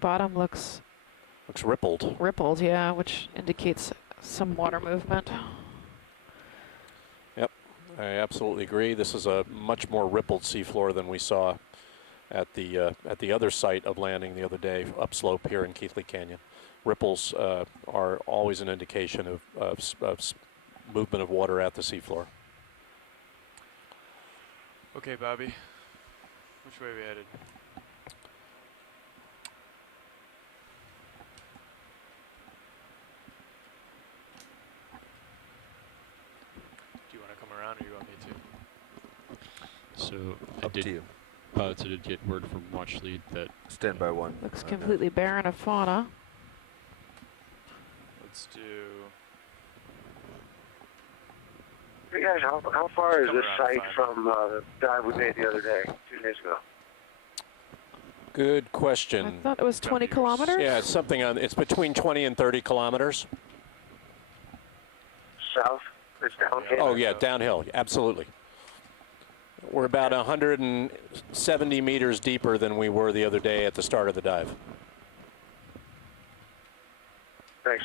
Bottom looks rippled. rippled, yeah, which indicates some water movement. Yep, I absolutely agree. This is a much more rippled seafloor than we saw at the other site of landing the other day, upslope here in Keathley Canyon. Ripples are always an indication of movement of water at the seafloor. Okay, Bobby. Which way are we headed? Do you want to come around or you want me to? So Up to you. Pilots, I did get word from Watch Lead that Stand by one. Looks completely barren of fauna. Let's do... Hey guys, how far is Come this around site 5. from the dive we made the other day, 2 days ago? Good I question. thought it was 20 W's. kilometers. Yeah, it's something on. It's between 20 and 30 kilometers. South? It's downhill? Oh yeah, downhill. Absolutely. We're about 170 meters deeper than we were the other day at the start of the dive. Thanks.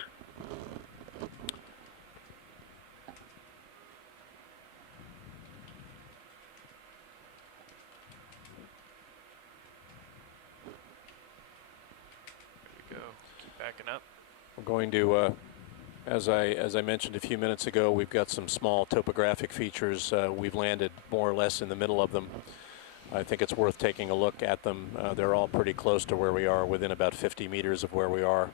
There we go. Keep backing up. We're going to, as I mentioned a few minutes ago, we've got some small topographic features. We've landed more or less in the middle of them. I think it's worth taking a look at them. They're all pretty close to where we are, within about 50 meters of where we are.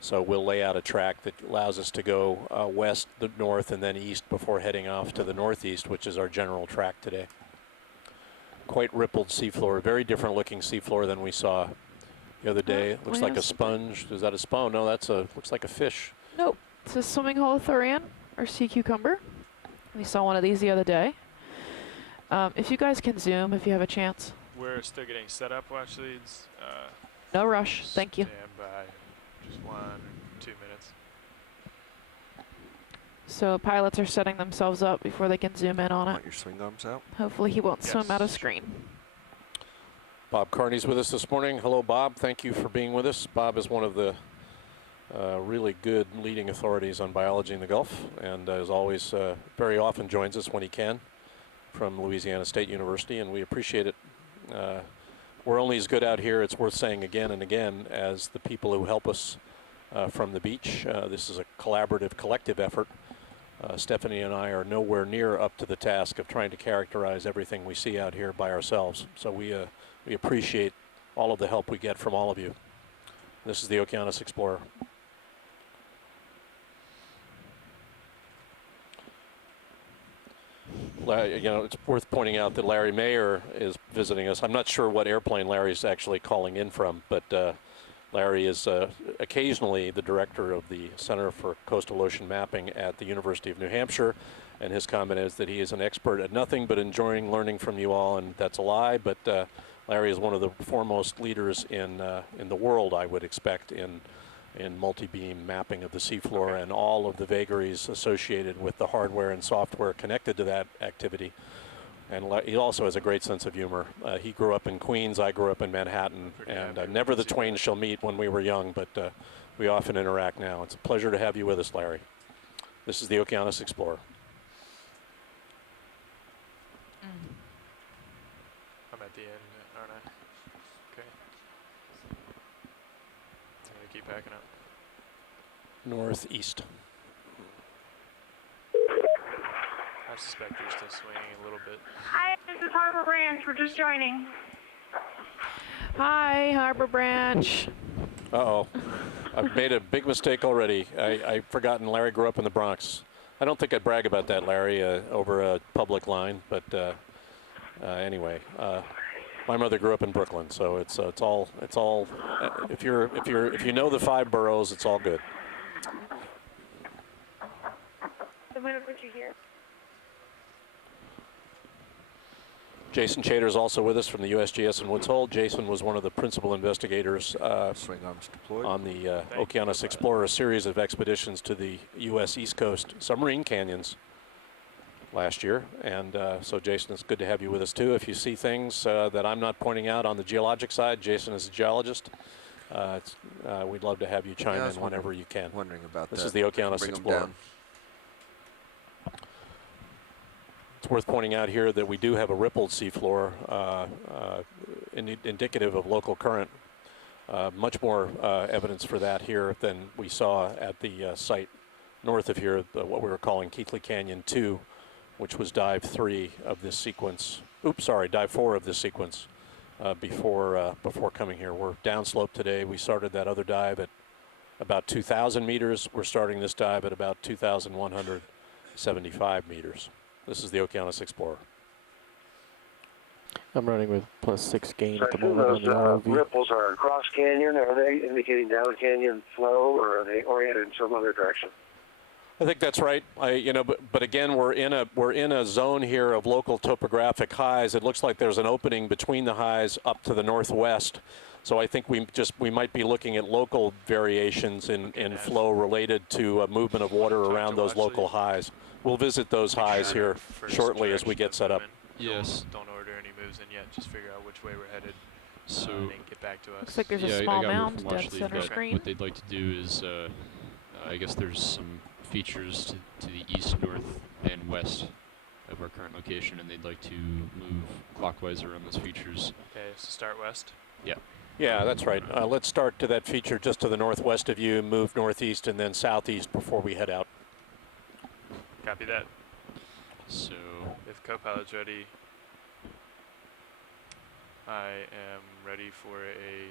So we'll lay out a track that allows us to go west, the north, and then east before heading off to the northeast, which is our general track today. Quite rippled seafloor, very different looking seafloor than we saw the other day. Looks like a sponge. Is that a sponge? No, looks like a fish. Nope, it's a swimming holothurian or sea cucumber. We saw one of these the other day. If you guys can zoom, if you have a chance. We're still getting set up, Watch Leads. No rush, thank you. Stand by. Just 1 or 2 minutes. So pilots are setting themselves up before they can zoom in on it. Want your swing arms out? Hopefully he won't swim out of Yes. screen. Bob Carney's with us this morning. Hello, Bob. Thank you for being with us. Bob is one of the really good leading authorities on biology in the Gulf, and as always, very often joins us when he can from Louisiana State University, and we appreciate it. We're only as good out here, it's worth saying again and again, as the people who help us from the beach. This is a collaborative, collective effort. Stephanie and I are nowhere near up to the task of trying to characterize everything we see out here by ourselves. So we appreciate all of the help we get from all of you. This is the Okeanos Explorer. You know, it's worth pointing out that Larry Mayer is visiting us. I'm not sure what airplane Larry's actually calling in from, but Larry is occasionally the director of the Center for Coastal Ocean Mapping at the University of New Hampshire, and his comment is that he is an expert at nothing but enjoying learning from you all, and that's a lie, but Larry is one of the foremost leaders in the world, I would expect, in multi-beam mapping of the seafloor and all of the vagaries associated with the hardware and software connected to that activity. And he also has a great sense of humor. He grew up in Queens, I grew up in Manhattan, and never the twain shall meet when we were young, but we often interact now. It's a pleasure to have you with us, Larry. This is the Okeanos Explorer. I'm at the end, aren't I? Okay. I'm going to keep backing up. Northeast. I suspect you're still swinging a little bit. Hi, this is Harbor Branch. We're just joining. Hi, Harbor Branch. Uh-oh. I've made a big mistake already. I've forgotten Larry grew up in the Bronx. I don't think I'd brag about that, Larry, over a public line, but anyway, my mother grew up in Brooklyn, so it's all if you know the 5 boroughs, it's all good. I'm going to put you here. Jason Chater is also with us from the USGS in Woods Hole. Jason was one of the principal investigators Swing arms deployed. on the Okeanos Explorer, a series of expeditions to the U.S. East Coast submarine canyons last year. And so, Jason, it's good to have you with us, too. If you see things that I'm not pointing out on the geologic side, Jason is a geologist. we'd love to have you chime I was in whenever you can. Wondering about This that. is the Okeanos Bring 'em Explorer. down. It's worth pointing out here that we do have a rippled seafloor, indicative of local current. Much more evidence for that here than we saw at the site north of here, what we were calling Keathley Canyon 2, which was dive 3 of this sequence. Oops, sorry, dive 4 of this sequence before coming here. We're downslope today. We started that other dive at about 2,000 meters. We're starting this dive at about 2,175 meters. This is the Okeanos Explorer. I'm running with +6 gain So I at the assume moment on those the ROV. ripples are across canyon. Are they indicating down canyon flow, or are they oriented in some other direction? I think that's right. But again, we're in a zone here of local topographic highs. It looks like there's an opening between the highs up to the northwest. So I think we might be looking at local variations in flow related to movement of water around those local highs. We'll visit those highs here shortly as we get set up. Yes. Don't order any moves in yet. Just figure out which way we're headed. So And then get back to us. Looks like there's yeah, a I small got word mound from dead Watchley center that screen. what they'd like to do is, I guess there's some features to the east, north, and west of our current location, and they'd like to move clockwise around those features. Okay, so start west. Yeah. Yeah, that's right. Let's start to that feature just to the northwest of you, move northeast and then southeast before we head out. Copy that. So If co-pilot's ready, I am ready for a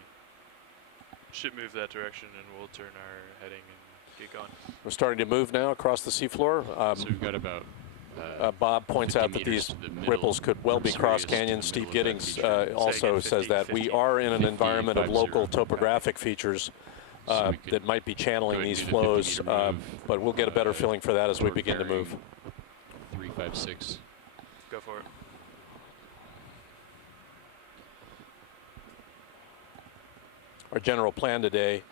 ship move that direction, and we'll turn our heading and get going. We're starting to move now across the seafloor. so we've got about Bob points 50 out that meters these to the middle ripples could well from be cross Sirius to canyon. the Steve middle of that Giddings feature. also again, says 50, that we 50. are in an 50, environment of 50. local topographic features So we could that might be channeling go ahead these and do the 50 flows, meter move, but we'll get a better feeling for that as we toward begin to move. bearing 356. Go for it. Our general plan today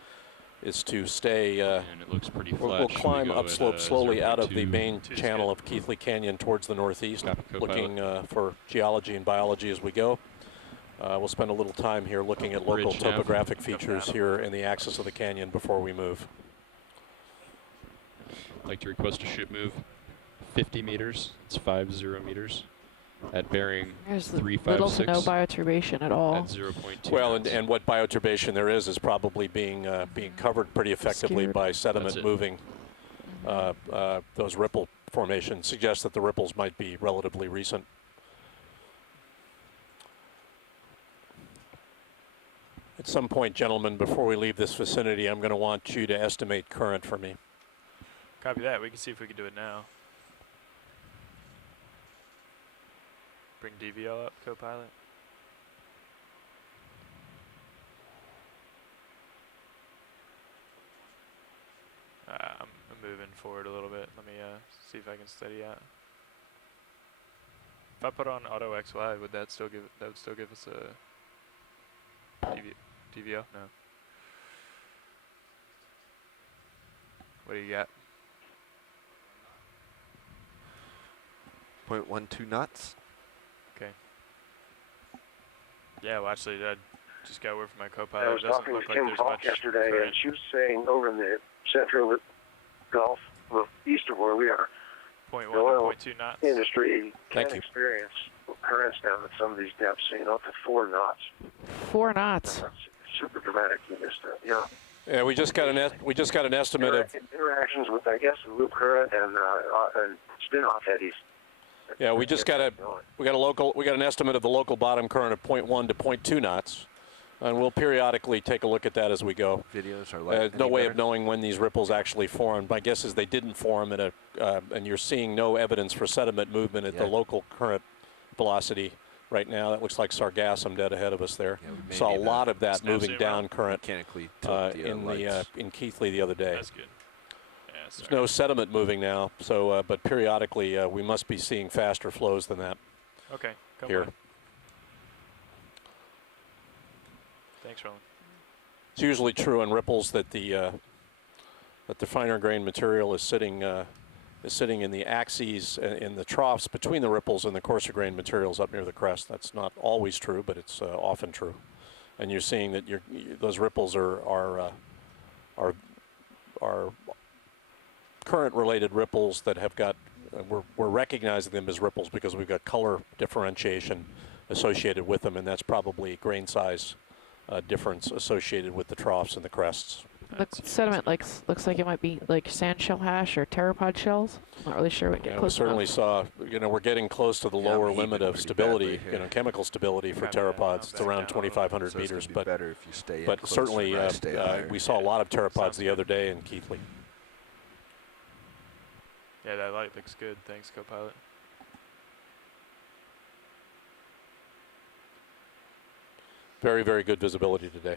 is to stay. And it looks pretty flat. We'll Should we climb go at, upslope slowly out of the 0.2? main Two's channel good. of Keathley Canyon towards the northeast, Copy, co-pilot. looking for geology and biology as we go. We'll spend a little time here looking at local Bridge nav. topographic features here in the axis of the canyon before we move. I'd like to request a ship move 50 meters. It's 50 meters at bearing There's little to no 356 bioturbation at all. at 0.2. Well, knots. and what bioturbation there is probably being covered pretty effectively Skewered. by sediment That's it. moving. Those ripple formations suggest that the ripples might be relatively recent. At some point, gentlemen, before we leave this vicinity, I'm going to want you to estimate current for me. Copy that. We can see if we can do it now. Bring DVL up, co-pilot. I'm moving forward a little bit. Let me see if I can steady out. If I put on auto XY, would that still give us a DVL? No. What do you got? 0.12 knots. Okay. Yeah, well, actually, I just got word from my I co-pilot. was It doesn't talking look with like Kim there's Falk much yesterday, and current. she was saying over in the central Gulf, well, east of where we are, 0.1 oil to 0.2 knots. industry Thank can you. experience currents down at some of these depths, up to 4 knots. 4 knots. That's super dramatic in this stuff. Yeah. Yeah, we just got an estimate of. Interactions with, I guess, the loop current and spin-off eddies. Yeah, we got an estimate of the local bottom current of 0.1 to 0.2 knots, and we'll periodically take a look at that as we go. Videos are like No way of knowing when these ripples actually formed. My guess is they didn't form at and you're seeing no evidence for sediment movement at the Yeah. local current velocity right now. That looks like sargassum dead ahead of us there. Yeah, we may Saw a need lot of that Snap moving zoom down out. current mechanically tilt the lights. in Keathley the other day. That's good. Yeah, There's sorry. no sediment moving now, so but periodically we must be seeing faster flows than that Okay, come here. on. Thanks, Roland. It's usually true in ripples that the finer grained material is sitting in the axes in the troughs between the ripples and the coarser grained materials up near the crest. That's not always true, but it's often true. and you're seeing that those ripples are current-related ripples that have got. We're recognizing them as ripples because we've got color differentiation associated with them, and that's probably grain size difference associated with the troughs and the crests. The sediment looks like it might be like sand shell hash or pteropod shells. I'm not really sure what get Yeah, we close certainly enough. saw, we're getting close to the lower limit of stability, chemical stability for pteropods. It's around 2,500 meters, but better if you stay in but closer certainly and stay higher. we saw a lot of pteropods the other day in Keathley. Yeah, that light looks good. Thanks, co-pilot. Very, very good visibility today.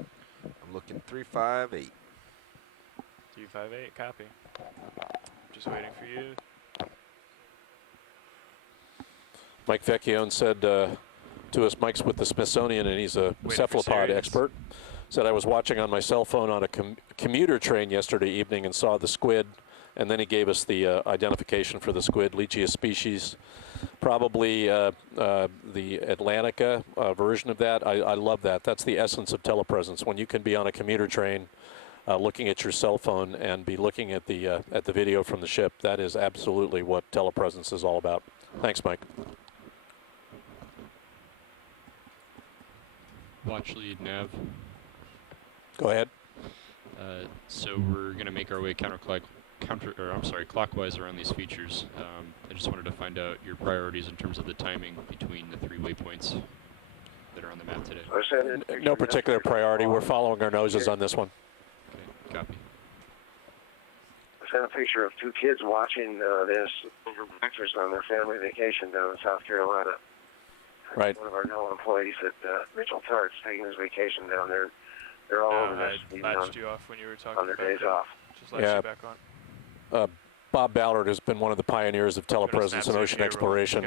I'm looking 358. 358, copy. Just waiting for you. Mike Vecchione said to us, Mike's with the Smithsonian and he's a cephalopod expert, said I was watching on my cell phone on a commuter train yesterday evening and saw the squid, and then he gave us the identification for the squid, Lichia species, probably the Atlantica version of that. I love that. That's the essence of telepresence. When you can be on a commuter train looking at your cell phone and be looking at the video from the ship, that is absolutely what telepresence is all about. Thanks, Mike. Watch lead nav. Go ahead. So we're going to make our way clockwise around these features. I just wanted to find out your priorities in terms of the timing between the 3 waypoints that are on the map today. No particular priority. We're following our noses on this one. Okay, copy. I sent a picture of 2 kids watching this over breakfast on their family vacation down in South Carolina. Right. One of our NOAA employees at Mitchell Tart's taking his vacation down there. They're all over this. I latched you off when you were talking on their about days off. Just latched you back on. Bob Ballard has been one of the pioneers of telepresence and ocean exploration.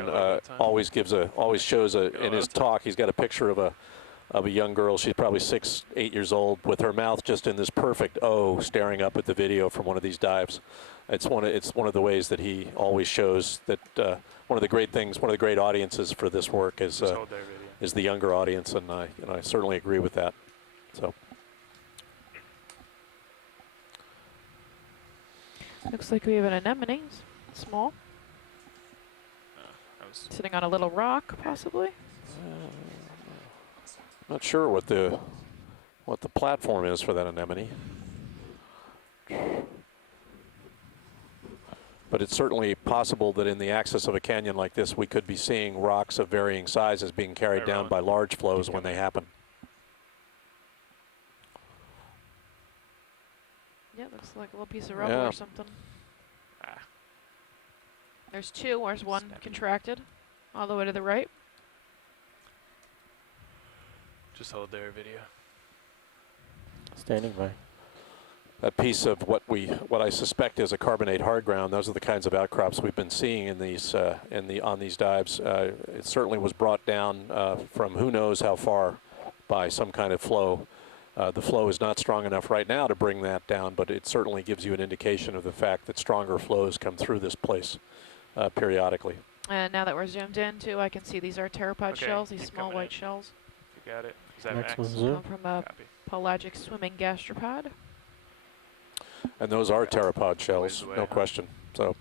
Always shows in his talk. He's got a picture of a young girl. She's probably 6, 8 years old, with her mouth just in this perfect O, staring up at the video from one of these dives. It's one of the ways that he always shows that one of the great things, one of the great audiences for this work is the younger audience, and I certainly agree with that. So. Looks like we have an anemone, small. Sitting on a little rock, possibly. Not sure what the platform is for that anemone, but it's certainly possible that in the axis of a canyon like this, we could be seeing rocks of varying sizes being carried down by large flows when they happen. Yeah, looks like a little piece of rubble or something. There's 2. There's one contracted all the way to the right. Just hold there, video. Standing by. That piece of what I suspect is a carbonate hard ground. Those are the kinds of outcrops we've been seeing in these on these dives. It certainly was brought down from who knows how far by some kind of flow. The flow is not strong enough right now to bring that down, but it certainly gives you an indication of the fact that stronger flows come through this place periodically. And now that we're zoomed in too, I can see these are pteropod shells, these small white shells. You got it. Is that Maximum max? zoom. Come from a pelagic swimming gastropod. And those are pteropod shells, no question. So,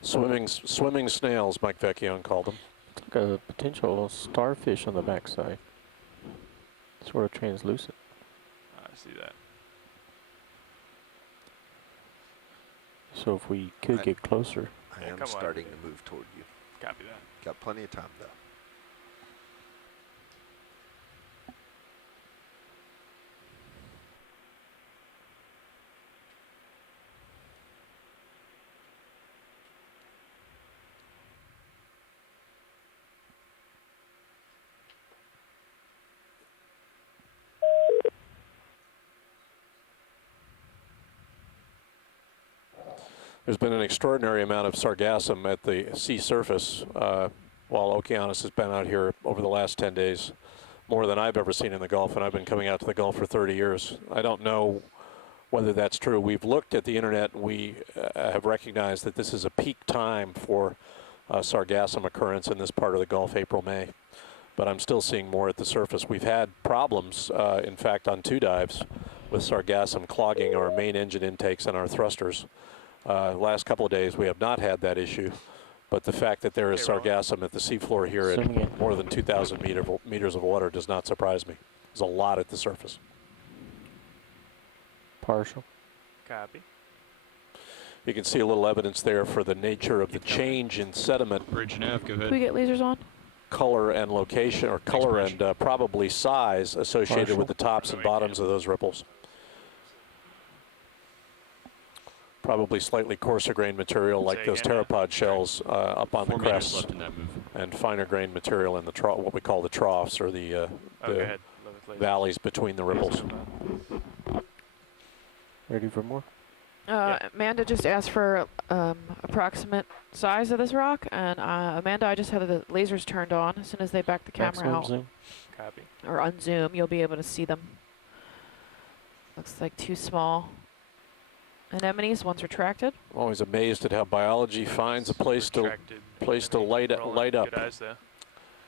swimming snails, Mike Vecchione called them. It's like a potential starfish on the backside. Sort of translucent. I see that. So if we could get closer. I am starting to move toward you. Copy that. Got plenty of time, though. There's been an extraordinary amount of sargassum at the sea surface while Okeanos has been out here over the last 10 days, more than I've ever seen in the Gulf, and I've been coming out to the Gulf for 30 years. I don't know whether that's true. We've looked at the internet and we have recognized that this is a peak time for sargassum occurrence in this part of the Gulf, April, May. But I'm still seeing more at the surface. We've had problems, in fact, on 2 dives with sargassum clogging our main engine intakes and our thrusters. Last couple of days we have not had that issue, but the fact that there is sargassum at the seafloor here at more than 2,000 meters of water does not surprise me. There's a lot at the surface. Partial. Copy. You can see a little evidence there for the nature of the change in sediment. Bridge nav, go Can we ahead. get lasers on? Color and location, or color and probably size associated with the tops and bottoms of those ripples. Probably slightly coarser grain material like those pteropod shells up on the 4 meters crests, left in that move. and finer grain material in the what we call the troughs, or the valleys between the ripples. Ready for more? Amanda just asked for approximate size of this rock, and Amanda, I just had the lasers turned on. As soon as they back the camera Maximum out zoom. Copy. or unzoom, you'll be able to see them. Looks like 2 small anemones. One's retracted. I'm always amazed at how biology finds a place to light up. Good eyes there.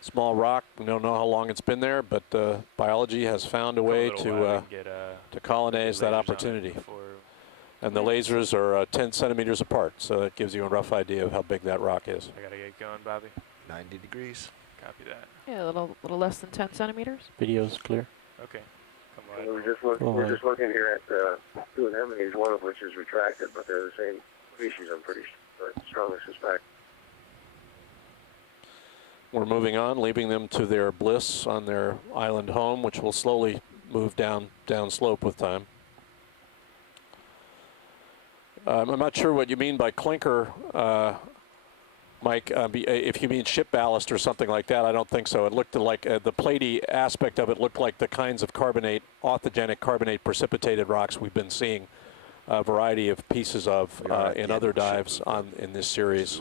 Small rock. We don't know how long it's been there, but biology has found a way to colonize that opportunity. And the lasers are 10 centimeters apart, so that gives you a rough idea of how big that rock is. I gotta get going, Bobby. 90 degrees. Copy that. Yeah, a little less than 10 centimeters. Video's clear. Okay. Come And on. we're just looking here at 2 anemones, one of which is retracted, but they're the same species, I'm pretty strongly suspect. We're moving on, leaving them to their bliss on their island home, which will slowly move down slope with time. I'm not sure what you mean by clinker, Mike. If you mean ship ballast or something like that, I don't think so. It looked like the platy aspect of it looked like the kinds of carbonate, authigenic carbonate precipitated rocks we've been seeing a variety of pieces of in other dives in this series.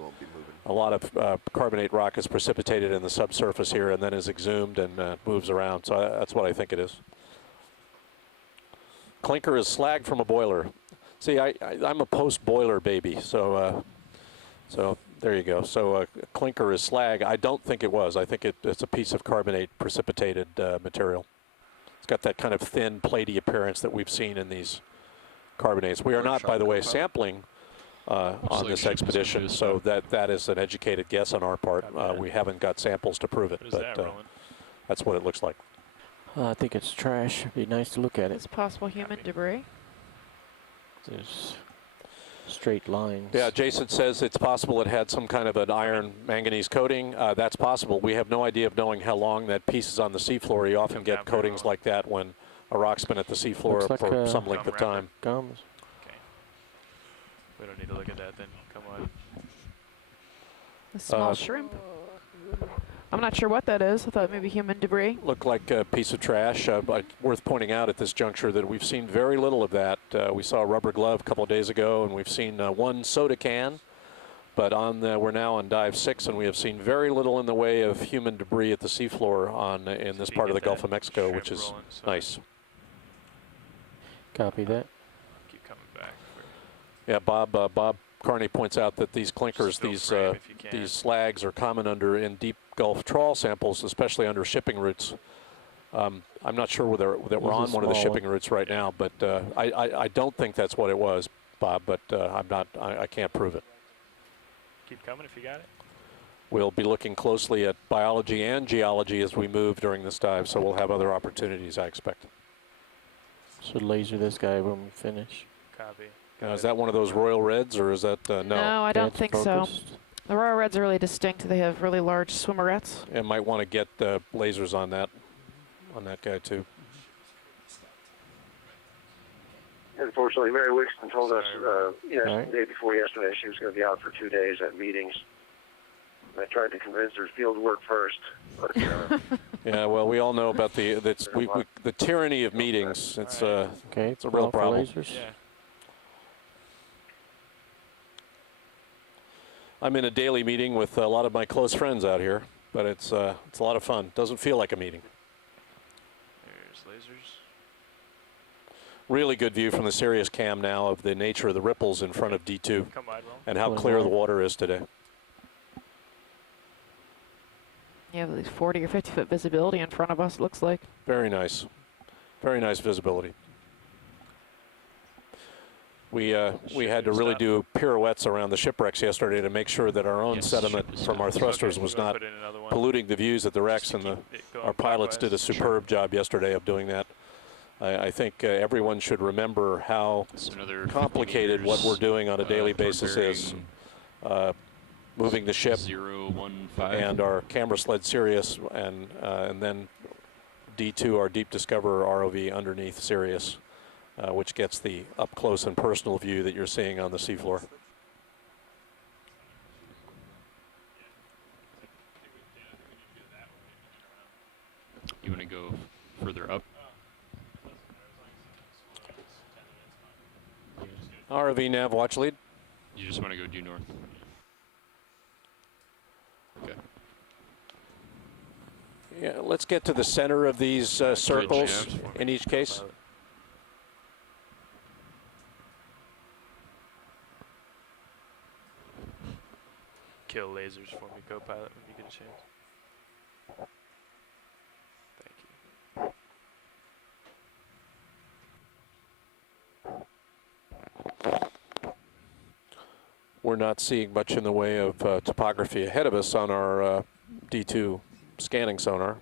A lot of carbonate rock is precipitated in the subsurface here and then is exhumed and moves around. So that's what I think it is. Clinker is slag from a boiler. See, I'm a post-boiler baby, so there you go. So clinker is slag. I don't think it was. I think it's a piece of carbonate precipitated material. It's got that kind of thin, platy appearance that we've seen in these carbonates. We are not, by the way, sampling on this expedition, so that is an educated guess on our part. We haven't got samples to prove it, but that's what it looks like. I think it's trash. It'd be nice to look at it. It's possible human debris. There's straight lines. Yeah, Jason says it's possible it had some kind of an iron manganese coating. That's possible. We have no idea of knowing how long that piece is on the seafloor. You often get coatings like that when a rock's been at the seafloor Like for some length of time. Gums. Okay. We don't need to look at that then. Come on. A small shrimp. I'm not sure what that is. I thought maybe human debris. Looked like a piece of trash. But worth pointing out at this juncture that we've seen very little of that. We saw a rubber glove a couple of days ago, and we've seen 1 soda can. But we're now on dive 6, and we have seen very little in the way of human debris at the seafloor in this part of the Gulf of Mexico, which is nice. Copy that. Keep coming back. Yeah, Bob Carney points out that these clinkers, these slags, are common in deep Gulf trawl samples, especially under shipping routes. I'm not sure whether we're on one of the shipping routes right now, but I don't think that's what it was, Bob. But I can't prove it. Keep coming if you got it. We'll be looking closely at biology and geology as we move during this dive, so we'll have other opportunities, I expect. Should laser this guy when we finish. Copy. Is that one of those Royal Reds, or is that no? No, I don't think so. The Royal Reds are really distinct. They have really large swimmerettes. And might want to get lasers on that guy too. Unfortunately, Mary Wixton told us the day before yesterday she was going to be out for 2 days at meetings. I tried to convince her field work first. But, yeah, well, we all know about the tyranny of meetings. It's a real problem. Yeah. I'm in a daily meeting with a lot of my close friends out here, but it's a lot of fun. Doesn't feel like a meeting. There's lasers. Really good view from the Sirius cam now of the nature of the ripples in front of D2 Come wide well. and how Pulling clear the wide. water is today. You have at least 40 or 50 foot visibility in front of us, it looks like. Very nice. Very nice visibility. We had to really do pirouettes around the shipwrecks yesterday to make sure that our own Yes, sediment ship is from our stopped. thrusters Okay, was you wanna not put in another one? polluting the views at the wrecks, Just to and keep it going our pilots did a clockwise. superb job yesterday of doing that. I think everyone should remember how It's another 50 complicated what we're meters, doing on a daily toward basis is. bearing Moving the ship 015. and our camera sled Sirius, and then D2, our Deep Discoverer ROV underneath Sirius, which gets the up close and personal view that you're seeing on the seafloor. You want to go further up? ROV nav watch lead. You just want to go due north? Okay. Yeah, let's get to the center of these circles jabs for me, in each case. co-pilot. Kill lasers for me, co-pilot, when you get a chance. Thank you. We're not seeing much in the way of topography ahead of us on our D2 scanning sonar.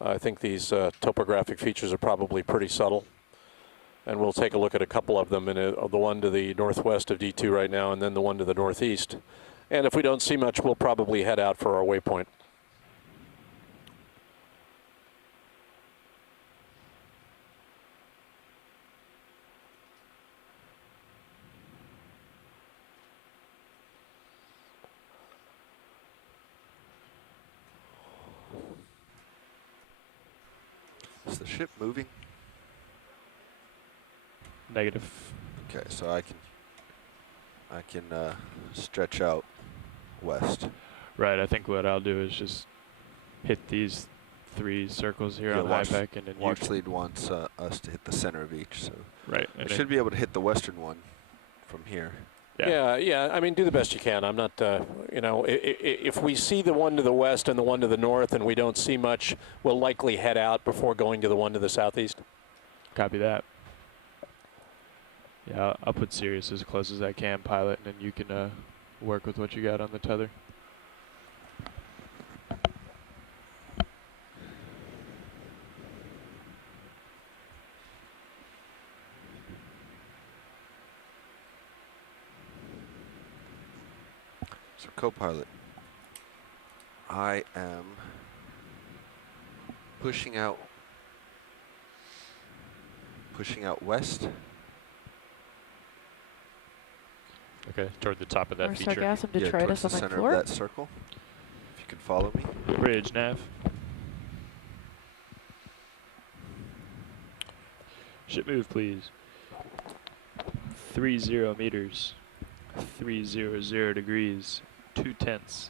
I think these topographic features are probably pretty subtle. And we'll take a look at a couple of them, the one to the northwest of D2 right now, and then the one to the northeast. And if we don't see much, we'll probably head out for our waypoint. Is the ship moving? Negative. Okay, so I can stretch out west. Right, I think what I'll do is just hit these 3 circles here Yeah, on watch- high back, and then you Watch lead wants us to hit the center of each, so right, I and should be able to hit the western one from here. Yeah. I mean, do the best you can. I'm not, you know, if we see the one to the west and the one to the north and we don't see much, we'll likely head out before going to the one to the southeast. copy that. Yeah, I'll put Sirius as close as I can, pilot, and then you can work with what you got on the tether. So co-pilot, I am pushing out west. Okay, toward the top of that Or feature. sargassum Yeah, detritus towards on the the center floor. of that circle. If you can follow me. Bridge, nav. Ship move, please. 30 meters. 300 degrees. 2/10.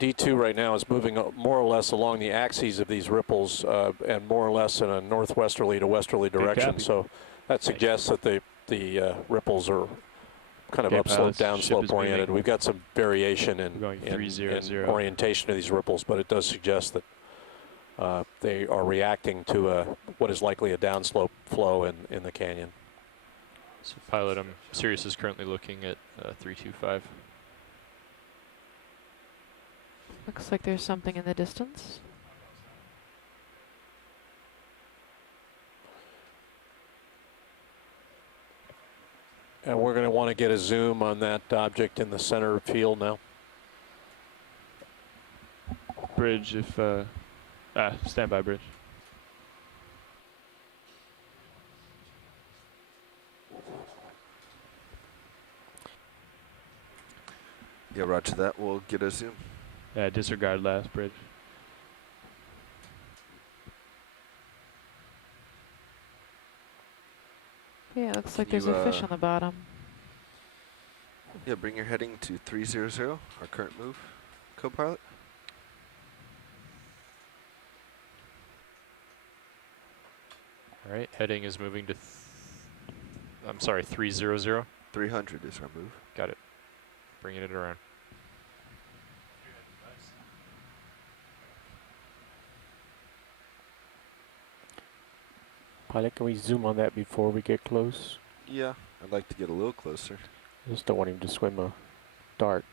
D2 right now is moving more or less along the axes of these ripples and more or less in a northwesterly to westerly direction. copy. So that suggests that the ripples are kind of Okay, upslope, pilots, ship downslope is oriented. moving. We've got some variation We're going in 300. orientation of these ripples, but it does suggest that they are reacting to what is likely a downslope flow in the canyon. So pilot, Sirius is currently looking at 325. Looks like there's something in the distance. And we're going to want to get a zoom on that object in the center field now. Bridge, if standby bridge. Yeah, roger that. We'll get a zoom. Yeah, disregard last bridge. Yeah, it looks like Can there's you, a fish on the bottom. Yeah, bring your heading to 300, our current move, co-pilot. All right, heading is moving to, I'm sorry, 300. 300 is our move. Got it. Bringing it around. Pilot, can we zoom on that before we get close? Yeah, I'd like to get a little closer. I just don't want him to swim a dart.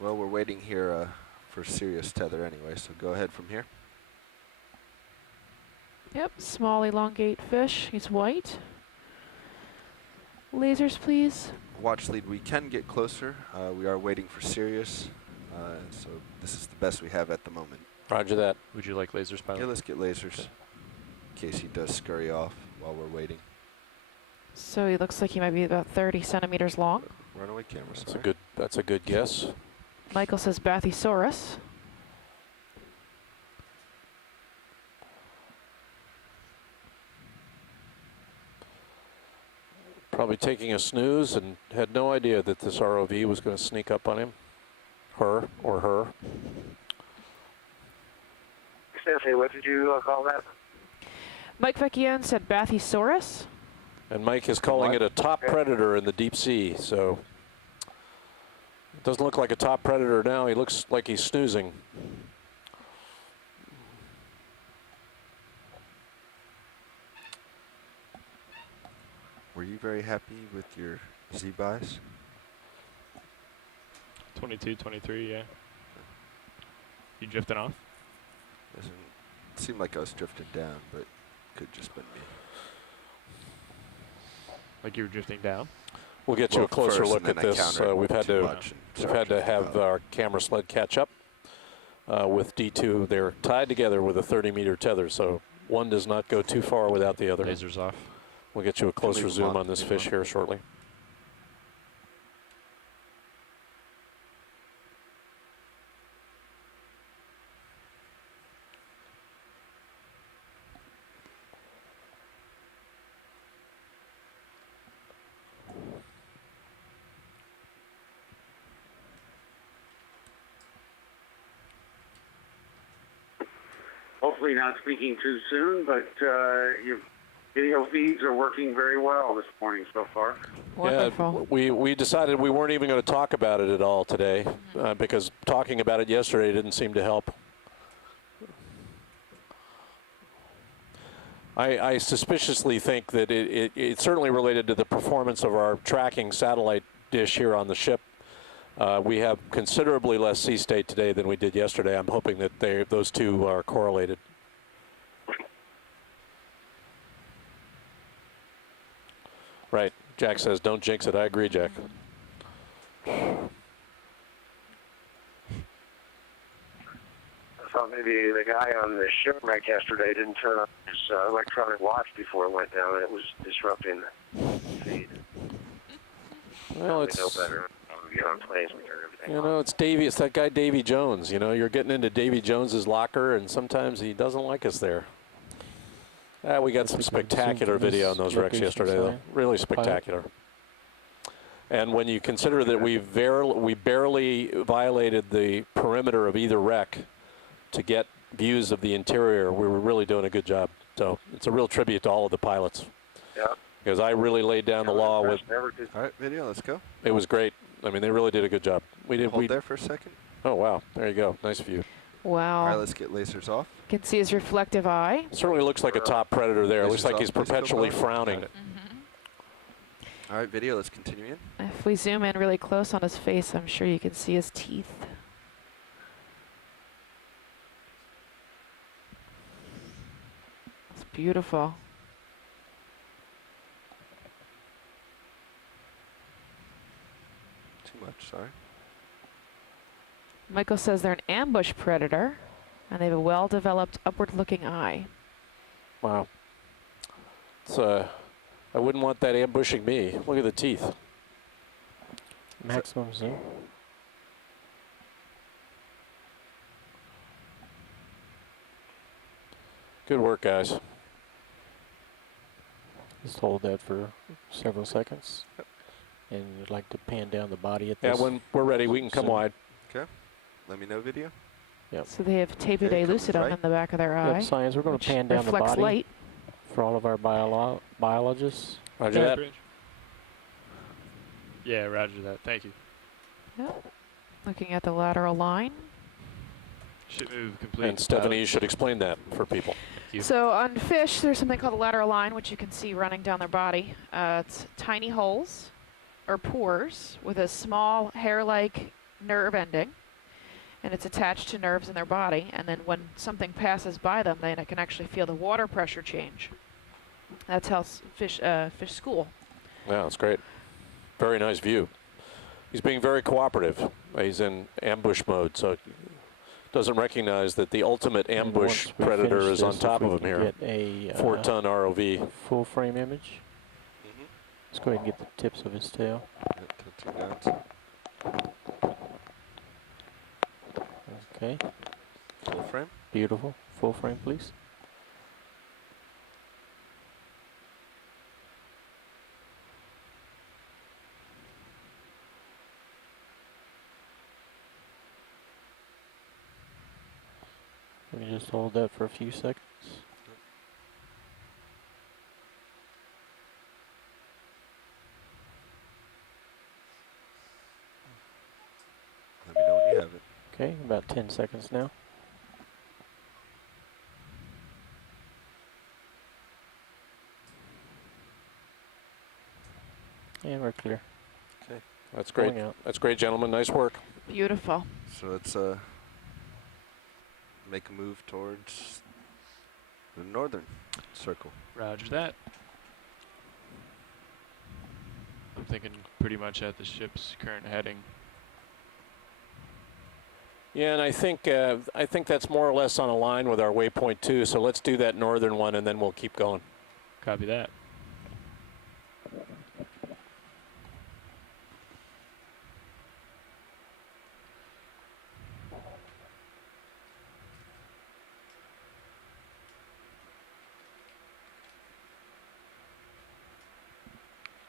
Well, we're waiting here for Sirius tether anyway, so go ahead from here. Yep, small elongate fish. He's white. Lasers, please. Watch lead, we can get closer. We are waiting for Sirius, so this is the best we have at the moment. Roger that. Would you like lasers, pilot? Yeah, let's get lasers in case he does scurry off while we're waiting. So he looks like he might be about 30 centimeters long. Runaway camera, That's a good guess. Michael says Bathysaurus. Probably taking a snooze and had no idea that this ROV was going to sneak up on him. Her or her. Stephanie, what did you call that? Mike Vecchione said Bathysaurus. And Mike is calling it a top predator in the deep sea, so it doesn't look like a top predator now. He looks like he's snoozing. Were you very happy with your Z-buys? 22, 23, yeah. You drifting off? Doesn't seem like I was drifting down, but could just been me. Like you were drifting down? We'll get you a closer look at this. We've had to have our camera sled catch up with D2. They're tied together with a 30-meter tether, so one does not go too far without the other. Lasers off. We'll get you a closer zoom on this fish here shortly. Hopefully not speaking too soon, but your video feeds are working very well this morning so far. Wonderful. Yeah, we decided we weren't even going to talk about it at all today because talking about it yesterday didn't seem to help. I suspiciously think that it's certainly related to the performance of our tracking satellite dish here on the ship. We have considerably less sea state today than we did yesterday. I'm hoping that those two are correlated. Right. Jack says, don't jinx it. I agree, Jack. I thought maybe the guy on the shipwreck yesterday didn't turn on his electronic watch before it went down, and it was disrupting the feed. Well, it's no better. Get on planes, we turn everything you know, it's Davy. It's that guy Davy Jones. You know, you're getting into Davy Jones's locker, and sometimes he doesn't like us there. We got some spectacular video on those wrecks yesterday, though. Really spectacular. And when you consider that we barely violated the perimeter of either wreck to get views of the interior, we were really doing a good job. So it's a real tribute to all of the pilots. Yeah. Because I really laid down the law with. All right, video, let's go. It was great. I mean, they really did a good job. Hold there for a second. Oh, wow. There you go. Nice view. Wow. All right, let's get lasers off. You can see his reflective eye. It certainly looks like a top predator there. It looks like he's perpetually frowning. All right, video, let's continue in. If we zoom in really close on his face, I'm sure you can see his teeth. It's beautiful. Too much, sorry. Michael says they're an ambush predator, and they have a well-developed upward-looking eye. Wow. It's, I wouldn't want that ambushing me. Look at the teeth. Maximum zoom. Good work, guys. Just hold that for several seconds. And you'd like to pan down the body at this. Yeah, when we're ready, we can come wide. Okay. Let me know, video. Yep. So they have tape Okay, a coming lucidum right. in the back of their eye. Yep, science. We're going which to pan down the reflects body light. for all of our biologists. Roger that. Bridge. Yeah, roger that. Thank you. Yep. Looking at the lateral line. Ship move complete. And Stephanie, you should explain that for people. Thank you. So on fish, there's something called a lateral line, which you can see running down their body. It's tiny holes or pores with a small hair-like nerve ending, and it's attached to nerves in their body. And then when something passes by them, they can actually feel the water pressure change. That's how fish school. Yeah, that's great. Very nice view. He's being very cooperative. He's in ambush mode, so doesn't recognize that the ultimate And ambush once we predator finish is on this, if top we of him can here. Get a 4-ton ROV. full frame image. Let's go ahead and get the tips of his tail. Yep, tilting down. Okay, Full frame. beautiful. Full frame, please. We can just hold that for a few seconds. Let me know when you have it. Okay, about 10 seconds now. And we're clear. That's great. Going out. That's great, gentlemen. Nice work. Beautiful. So let's make a move towards the northern circle. Roger that. I'm thinking pretty much at the ship's current heading. Yeah, and I think that's more or less on a line with our waypoint too. So let's do that northern one, and then we'll keep going. Copy that.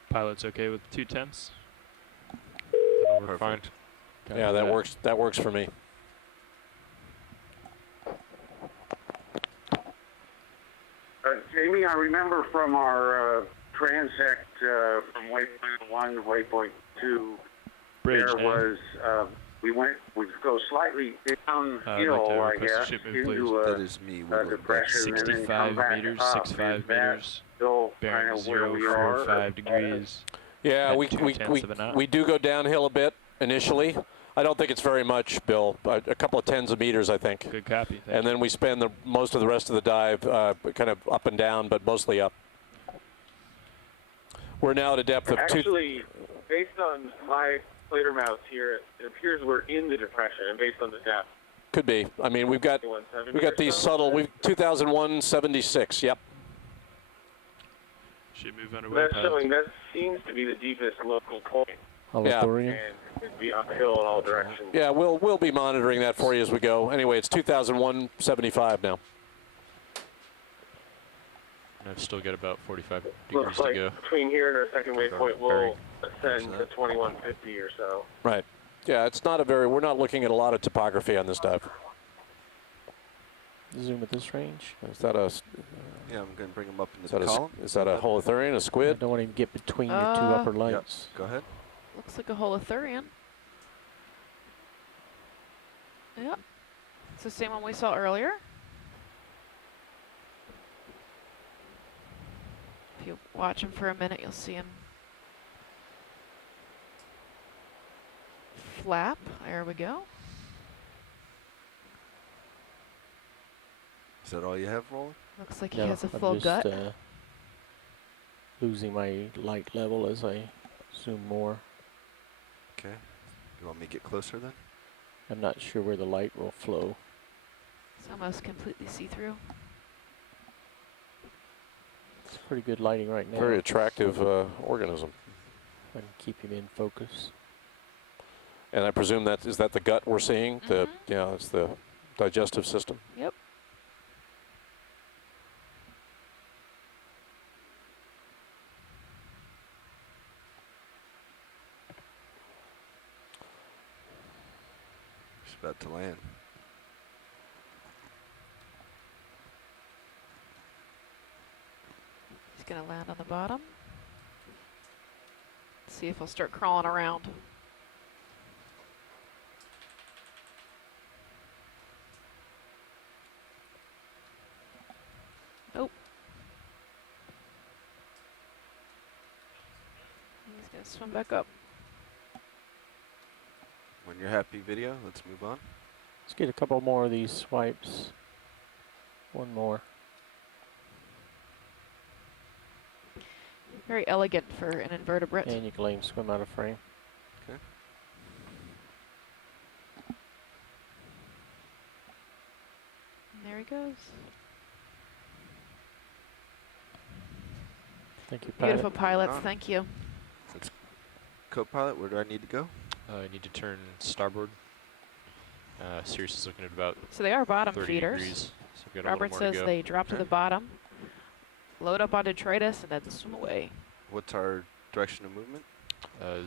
Pilot's okay with 210s? That'll work fine. Copy Yeah, that works. That works for me. Jamie, I remember from our transect from waypoint 1 to waypoint 2, Bridge there now. was, we go slightly downhill, to I request a guess, ship move, please. into That is me. a wiggling back. depression and then come 65 back meters, up. 65 Is that meters, still kind bearing of where we are? 045 degrees. Yeah, At we 2/10 of a knot. we do go downhill a bit initially. I don't think it's very much, Bill. A couple of tens of meters, I think. Good copy. Thank And then we spend the most of the rest of the dive kind of up and down, but mostly up. We're now at a depth of Actually, based on my later mounts here, it appears we're in the depression, and based on the depth. Could be. I mean, we've got 170 or these so. subtle. We've 2001-76. Yep. Ship move underway. That's pilots. showing that seems to be the deepest local point, Holothurian. and it'd be uphill in all directions. Yeah, we'll be monitoring that for you as we go. Anyway, it's 2001-75 now. And I've still got about 45 degrees Looks to like go. between here and our second waypoint, we'll Very- ascend to 2150 or so. Right. Yeah, it's not a very. We're not looking at a lot of topography on this dive. Zoom at this range. Is that a? Yeah, I'm going to bring them up in Is the that column. is that a holothurian, a I squid? don't want him to get between your two upper Yep. lights. Go ahead. Looks like a holothurian. Yep. It's the same one we saw earlier. If you watch him for a minute, you'll see him flap. There we go. Is that all you have, Roland? Looks like No, he has a I'm full just, gut. Losing my light level as I zoom more. Okay. You want me to get closer then? I'm not sure where the light will flow. It's almost completely see-through. It's pretty good lighting right now. Very attractive organism. I can keep him in focus. And I presume that is that the gut we're seeing. The Mhm. yeah, it's the digestive system. Yep. Just about to land. gonna land on the bottom. See if he'll start crawling around. Oh. He's gonna swim back up. When you're happy, video, let's move on. Let's get a couple more of these swipes. One more. Very elegant for an invertebrate. And you can let him swim out of frame. Okay. And there he goes. Thank you, pilot. Beautiful pilots, thank you. Co-pilot, where do I need to go? I need to turn starboard. Sirius is looking at about So they are bottom 30 feeders. degrees. So we've got a Robert little more to says go. they drop to the bottom, load up on detritus, and then swim away. What's our direction of movement?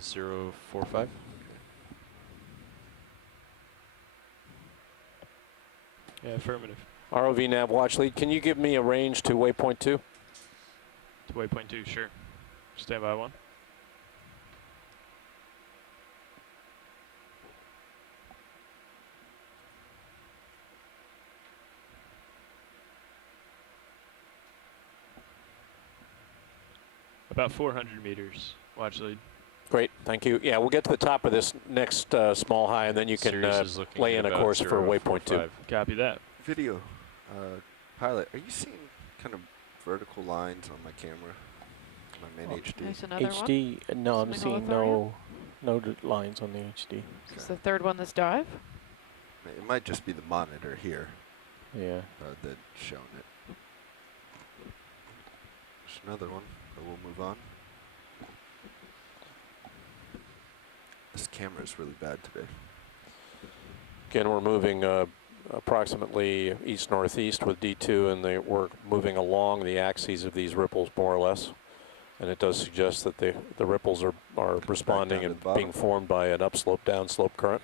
045. Yeah, affirmative. ROV nav watch lead. Can you give me a range to waypoint 2? To waypoint 2, sure. Stand by 1. About 400 meters. Watch lead. Great, thank you. Yeah, we'll get to the top of this next small high, and then you can Sirius is looking lay at in a about course for waypoint 2. 045. Copy that. Video, pilot, are you seeing kind of vertical lines on my camera? My main HD. There's another one. HD, no, I'm Swimming seeing Olitharium? no lines on the HD. This is the third one this dive. It might just be the monitor here Yeah. that's showing it. There's another one, but we'll move on. This camera is really bad today. Again, we're moving approximately east-northeast with D2, and we're moving along the axes of these ripples more or less. And it does suggest that the ripples are responding down to and the bottom. being formed by an upslope, downslope current.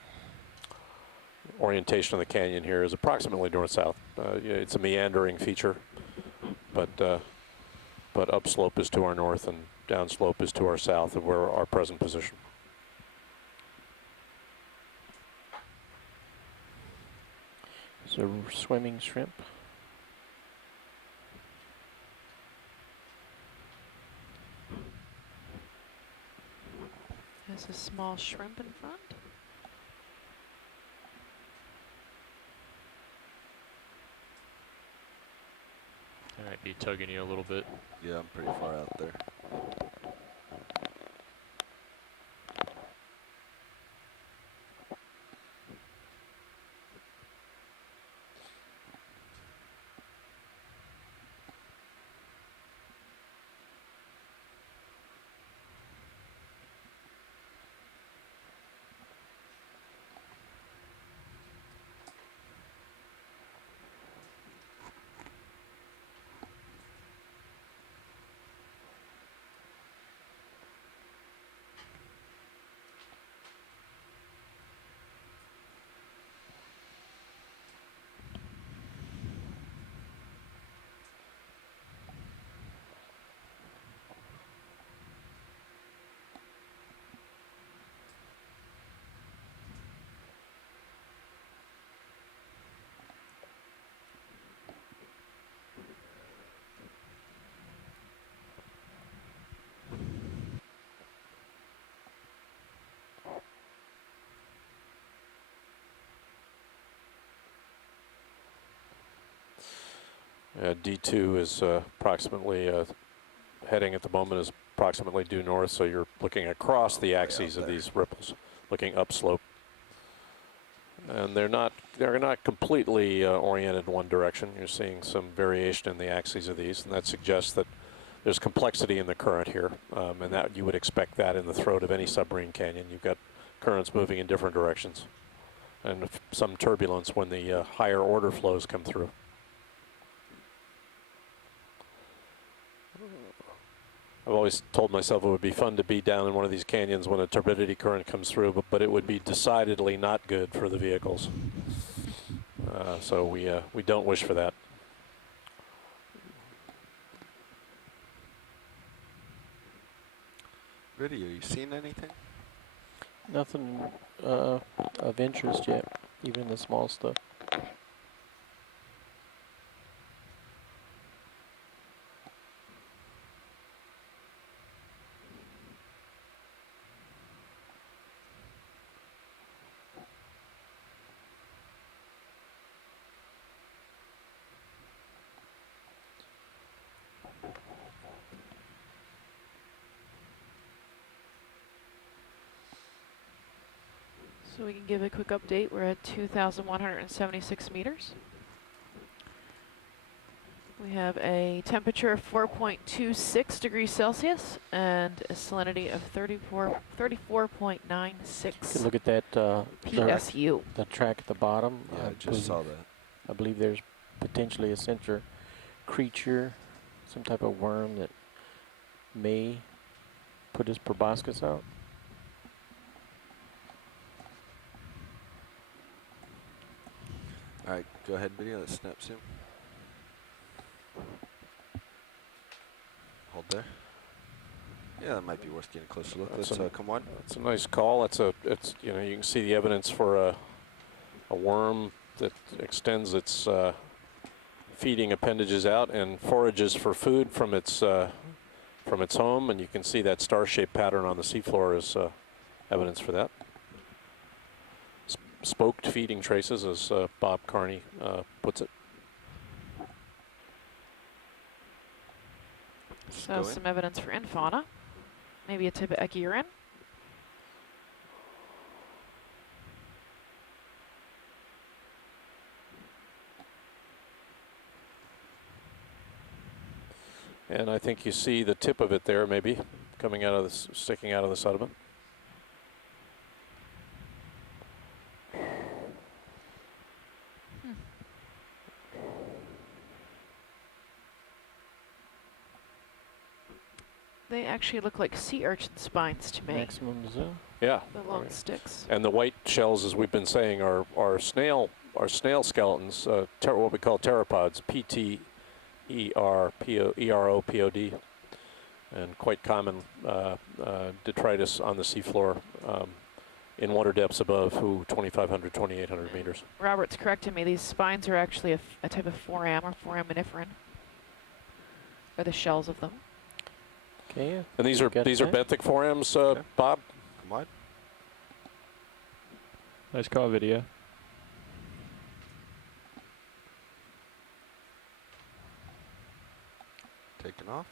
Orientation of the canyon here is approximately north-south. Yeah, it's a meandering feature, but upslope is to our north and downslope is to our south of where our present position. It's a swimming shrimp. There's a small shrimp in front. They might be tugging you a little bit. Yeah, I'm pretty far out there. D2 is approximately heading at the moment is approximately due north, so you're looking across the axes of these ripples, looking upslope. And they're not completely oriented in one direction. You're seeing some variation in the axes of these, and that suggests that there's complexity in the current here, and that you would expect that in the throat of any submarine canyon. You've got currents moving in different directions, and some turbulence when the higher order flows come through. I've always told myself it would be fun to be down in one of these canyons when a turbidity current comes through, but it would be decidedly not good for the vehicles. So we don't wish for that. Riddy, are you seeing anything? Nothing of interest yet, even the small stuff. So we can give a quick update. We're at 2,176 meters. We have a temperature of 4.26 degrees Celsius and a salinity of 34.96 You can look at that PSU. the track at the bottom. Yeah, I just saw that. I believe there's potentially a center creature, some type of worm that may put his proboscis out. All right, go ahead, video. Let's snap zoom. Hold there. Yeah, that might be worth getting a closer look. That's Let's come on. It's a nice call. It's you know, you can see the evidence for a worm that extends its feeding appendages out and forages for food from its home, and you can see that star-shaped pattern on the seafloor is evidence for that. Spoked feeding traces, as Bob Carney puts it. So some evidence for infauna. Maybe a tip of echurine. And I think you see the tip of it there, maybe coming out of this, sticking out of the sediment. They actually look like sea urchin spines to me. Maximum zoom. Yeah. The long sticks. And the white shells, as we've been saying, are snail skeletons, what we call pteropods, P-T-E-R-O-P-O-D, and quite common detritus on the seafloor in water depths above 2,500, 2,800 meters. Robert's correcting me. These spines are actually a type of foram or foraminiferan, or the shells of them. Okay. And these are benthic forams, Bob? Come on. Nice call, video. Taking off.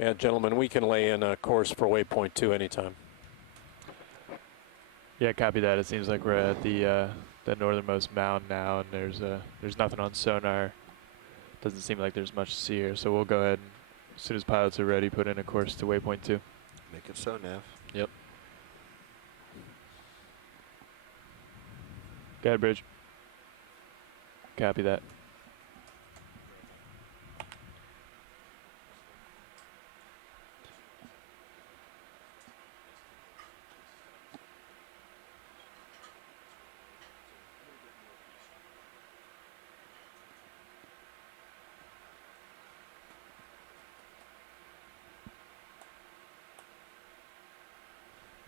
Yeah, gentlemen, we can lay in a course for waypoint 2 anytime. Yeah, copy that. It seems like we're at the northernmost mound now, and there's nothing on sonar. Doesn't seem like there's much to see here, so we'll go ahead and, as soon as pilots are ready, put in a course to waypoint 2. Make it so, Nav. Yep. Go ahead, Bridge. Copy that.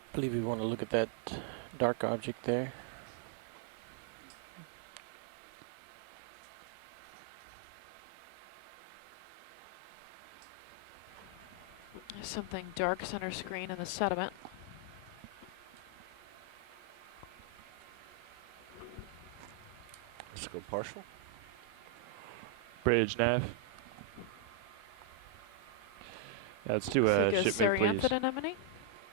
I believe we want to look at that dark object there. There's something dark center screen in the sediment. Let's go partial. Bridge, Nav. Yeah, let's do a ship move, please. Ceranthid anemone?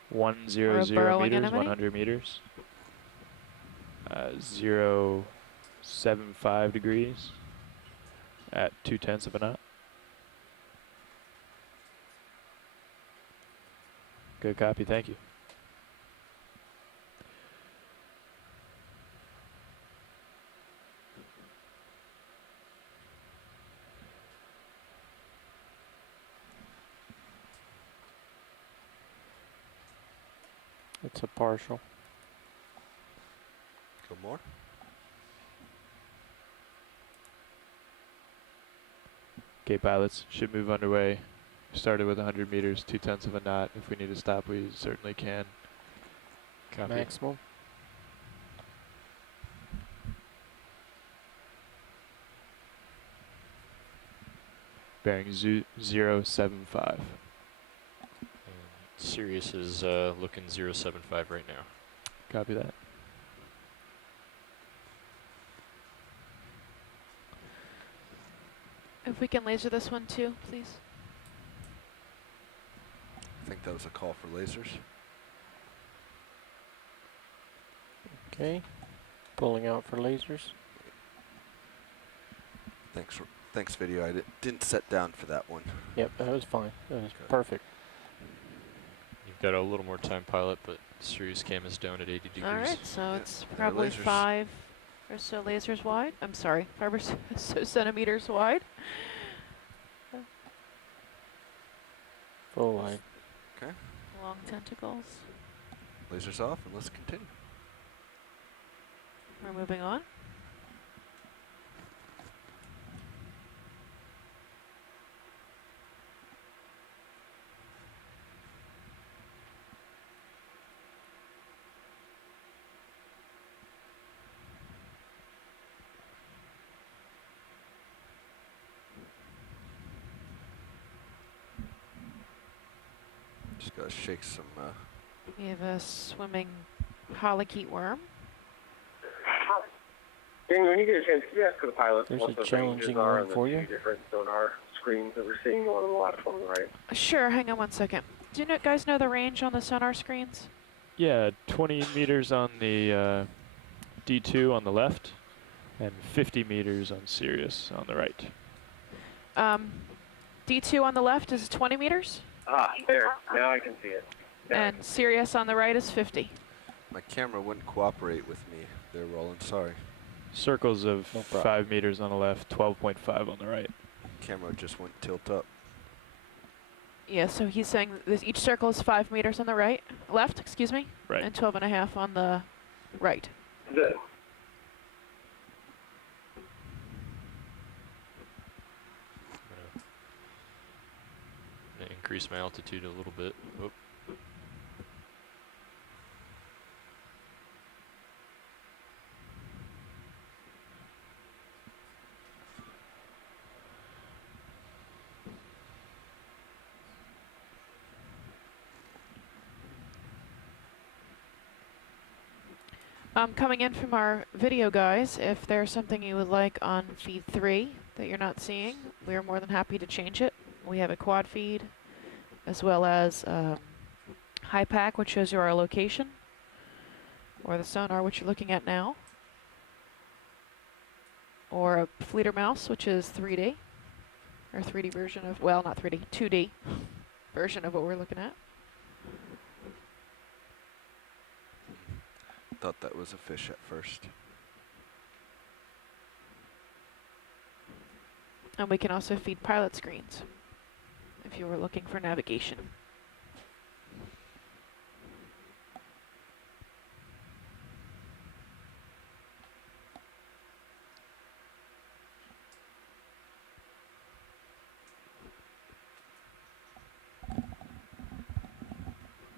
100 Or a burrowing meters, anemone? 100 meters. 0.75 degrees at 0.2 of a knot. Good copy, thank you. It's a partial. Go more. Gate pilots, ship move underway. Started with 100 meters, 0.2 of a knot. If we need to stop, we certainly can. Copy. Maximum. Bearing 075. And Sirius is looking 075 right now. Copy that. If we can laser this one too, please. I think that was a call for lasers. Okay. Pulling out for lasers. Thanks, video. I didn't set down for that one. Yep, that was fine. That was Okay. perfect. You've got a little more time, pilot, but Sirius cam is down at 80 degrees. All right, so Yeah, it's there are probably lasers. 5 or so lasers wide. I'm sorry, 5 or so centimeters wide. Full line. Okay. Long tentacles. Lasers off, and let's continue. We're moving on. Just gotta shake some. We have a swimming holocaite worm. Jamie, when you get a chance, could you ask for the pilot There's what a those challenging ranges are one on the for 2 you. different sonar screens that we're seeing, one on the left, one on the right? Sure, hang on one second. Do you guys know the range on the sonar screens? Yeah, 20 meters on the D2 on the left, and 50 meters on Sirius on the right. D2 on the left is 20 meters, Ah, there. Now I can see it. and Sirius on the right is 50. My camera wouldn't cooperate with me there, Roland. Sorry. Circles of No problem. 5 meters on the left, 12.5 on the right. Camera just went tilt up. Yeah, so he's saying this, each circle is 5 meters on the left, excuse me, Right. and 12.5 on the right. The, I'm gonna increase my altitude a little bit. Oh. Coming in from our video guys, if there's something you would like on feed 3 that you're not seeing, we are more than happy to change it. We have a quad feed, as well as high pack, which shows you our location, or the sonar, which you're looking at now, or a fleeter mouse, which is 3D, or 3D version of, well, not 3D, 2D version of what we're looking at. Thought that was a fish at first. And we can also feed pilot screens if you were looking for navigation.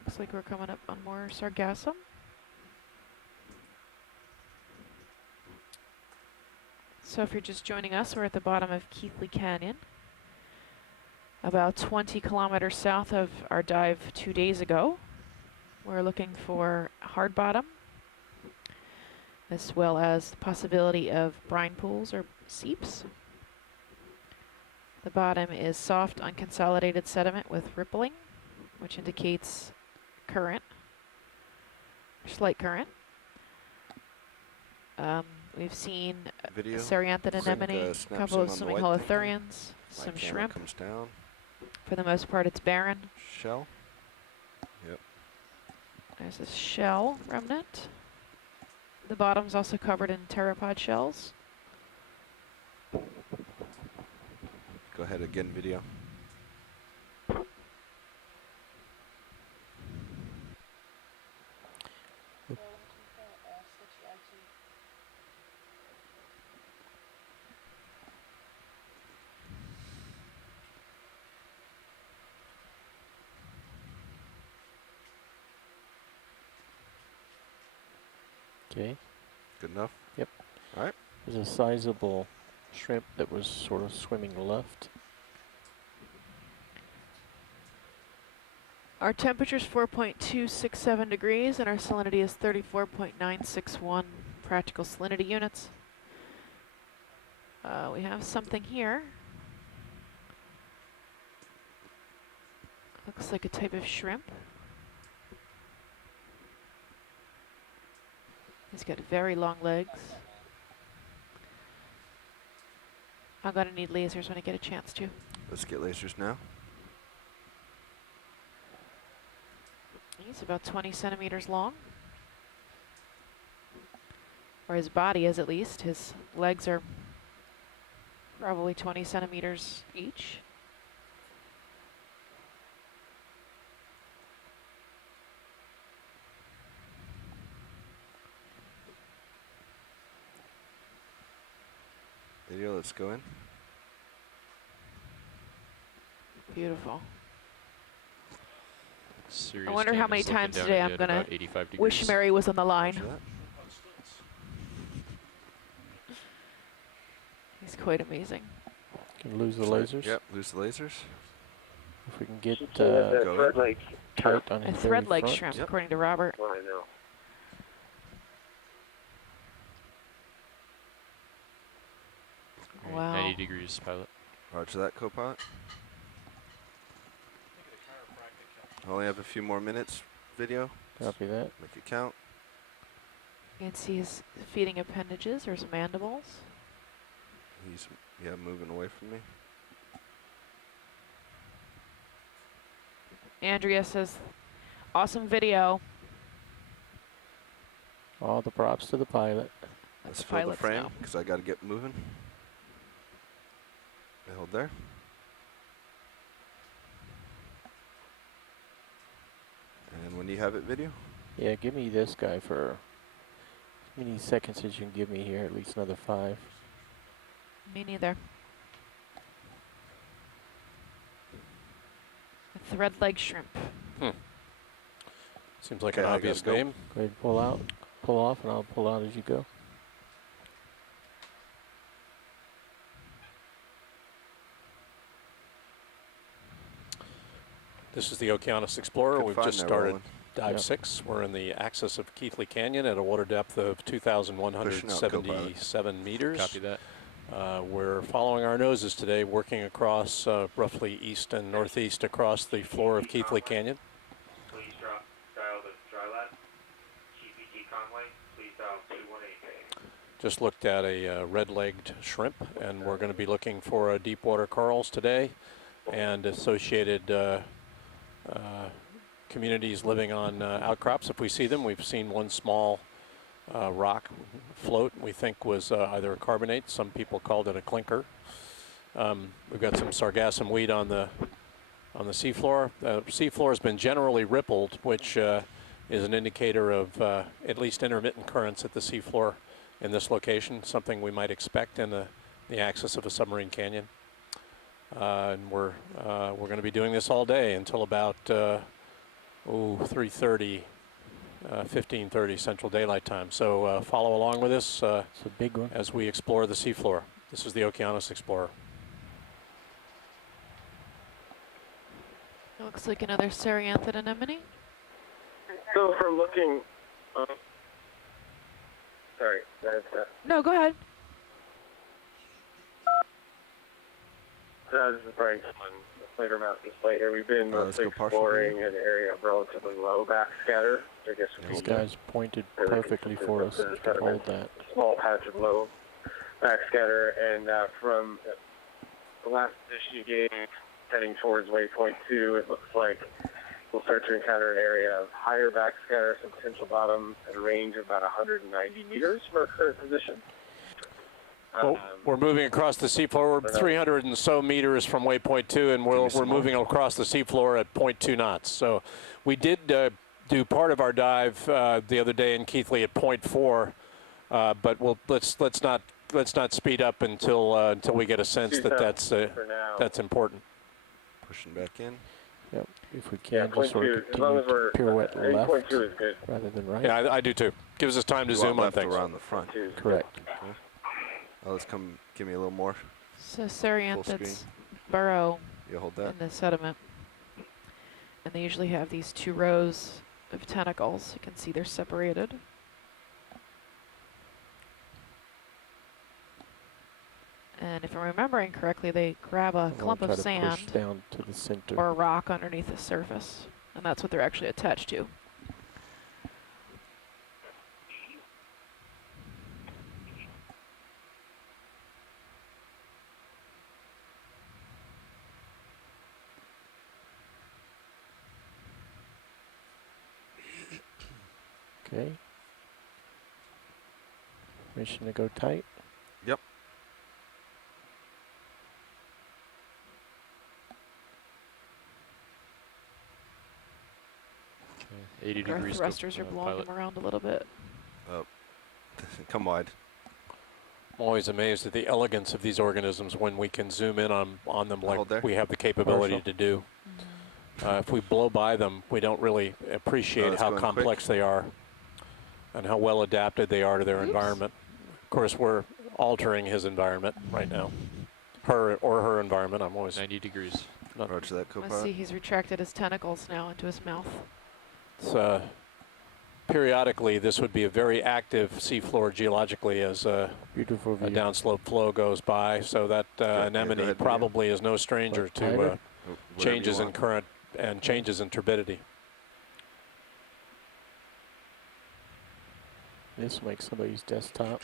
Looks like we're coming up on more sargassum. So if you're just joining us, we're at the bottom of Keathley Canyon, about 20 kilometers south of our dive 2 days ago. We're looking for hard bottom, as well as the possibility of brine pools or seeps. The bottom is soft, unconsolidated sediment with rippling, which indicates current, slight current. We've seen Video. Ceranthid Sync, anemone, a snaps couple in of on the swimming white thing here. holothurians, My some camera shrimp. comes down. For the most part, it's barren. Shell. Yep. There's a shell remnant. The bottom's also covered in pteropod shells. Go ahead again, video. Okay. Good enough? Yep. All right. There's a sizable shrimp that was sort of swimming left. Our temperature is 4.267 degrees, and our salinity is 34.961 practical salinity units. We have something here. Looks like a type of shrimp. He's got very long legs. I'm gonna need lasers when I get a chance to. Let's get lasers now. He's about 20 centimeters long. Or his body is, at least. His legs are probably 20 centimeters each. Video, let's go in. Beautiful. Sirius I wonder how Cam many is looking times down today at I'm you at gonna about 85 wish degrees. Mary was on the line. Roger that. He's quite amazing. Can lose the Sorry. lasers. Yep, lose the lasers. If we can get The go thread in. leg. tight on A his very thread-like front. shrimp, Yep. according to Robert. Well, I know. Alright, Wow. 90 degrees, pilot. Roger that, co-pilot. Only have a few more minutes. Video. Copy that. Make it count. You can see his feeding appendages or his mandibles. He's moving away from me. Andrea says, awesome video. All the props to the pilot. Let's The fill the pilots frame know. because I got to get moving. Hold there. And when you have it, video. Yeah, give me this guy for as many seconds as you can give me here, at least another 5. Me neither. A thread-leg shrimp. Seems like Okay, an I obvious gotta go. name. Go ahead, pull out, pull off, and I'll pull out as you go. This is the Okeanos Explorer. Good We've find just there, started Roland. dive Yep. 6. We're in the axis of Keathley Canyon at a water depth of 2,177 meters. Copy that. We're following our noses today, working across roughly east and northeast across the floor of Keathley Canyon. Please dial the dry lab. GPG Conway, please dial 218. Just looked at a red-legged shrimp, and we're going to be looking for deep water corals today and associated communities living on outcrops. If we see them, we've seen one small rock float we think was either a carbonate. Some people called it a clinker. We've got some sargassum weed on the seafloor. The seafloor has been generally rippled, which is an indicator of at least intermittent currents at the seafloor in this location, something we might expect in the axis of a submarine canyon. And we're going to be doing this all day until about 3:30, 15:30 Central Daylight Time. So follow along with us It's a big one. as we explore the seafloor. This is the Okeanos Explorer. Looks like another Cereanthed anemone. So from looking, sorry, that's No, go ahead. this is Frank on the Slater Mountain display here. We've been Let's go partial exploring view. an area of relatively low backscatter. I guess This we guy's pointed perfectly for us. If you can hold that. small patch of low backscatter, and from the last position you gave, heading towards waypoint 2, it looks like we'll start to encounter an area of higher backscatter, some potential bottom at a range of about 190 meters from our current position. Well, we're moving across the seafloor. We're 300 and so meters from waypoint 2, and we're moving across the seafloor at 0.2 knots. So we did do part of our dive the other day in Keathley at 0.4, but let's not speed up until we get a sense that that's important. Pushing back in. Yep. if we Yeah, can, point just sort two. of As long continue as to we're pirouette left 8.2 is good. rather than right. Yeah, I do too. Gives us time to You zoom want on left things. or around the front? 2 is good. Correct. Okay. Oh, let's come. Give me a little more. So screen. Cereanthids burrow You hold that. in the sediment. And they usually have these 2 rows of tentacles. You can see they're separated. And if I'm remembering correctly, they grab a I'm gonna clump try of to sand push down to the center. or a rock underneath the surface. And that's what they're actually attached to. Okay. Permission to go tight. Yep. Okay, 80 Our degrees. thrusters are blowing them around a little bit. Oh, come wide. I'm always amazed at the elegance of these organisms when we can zoom in on them Hold there. like we have the capability Marshall. to do. If we blow by them, we don't really appreciate it's how going complex they are and how well adapted they are to their environment. Of course, we're altering his environment right now. Her environment. I'm always 90 degrees. Roger that, Let's co-pilot. see, he's retracted his tentacles now into his mouth. It's, periodically, this would be a very active seafloor geologically as Beautiful a view. downslope flow goes by. So that yeah, go anemone ahead, probably is no stranger to Tighter. Whatever changes you in want. current and changes in turbidity. This will make somebody's desktop.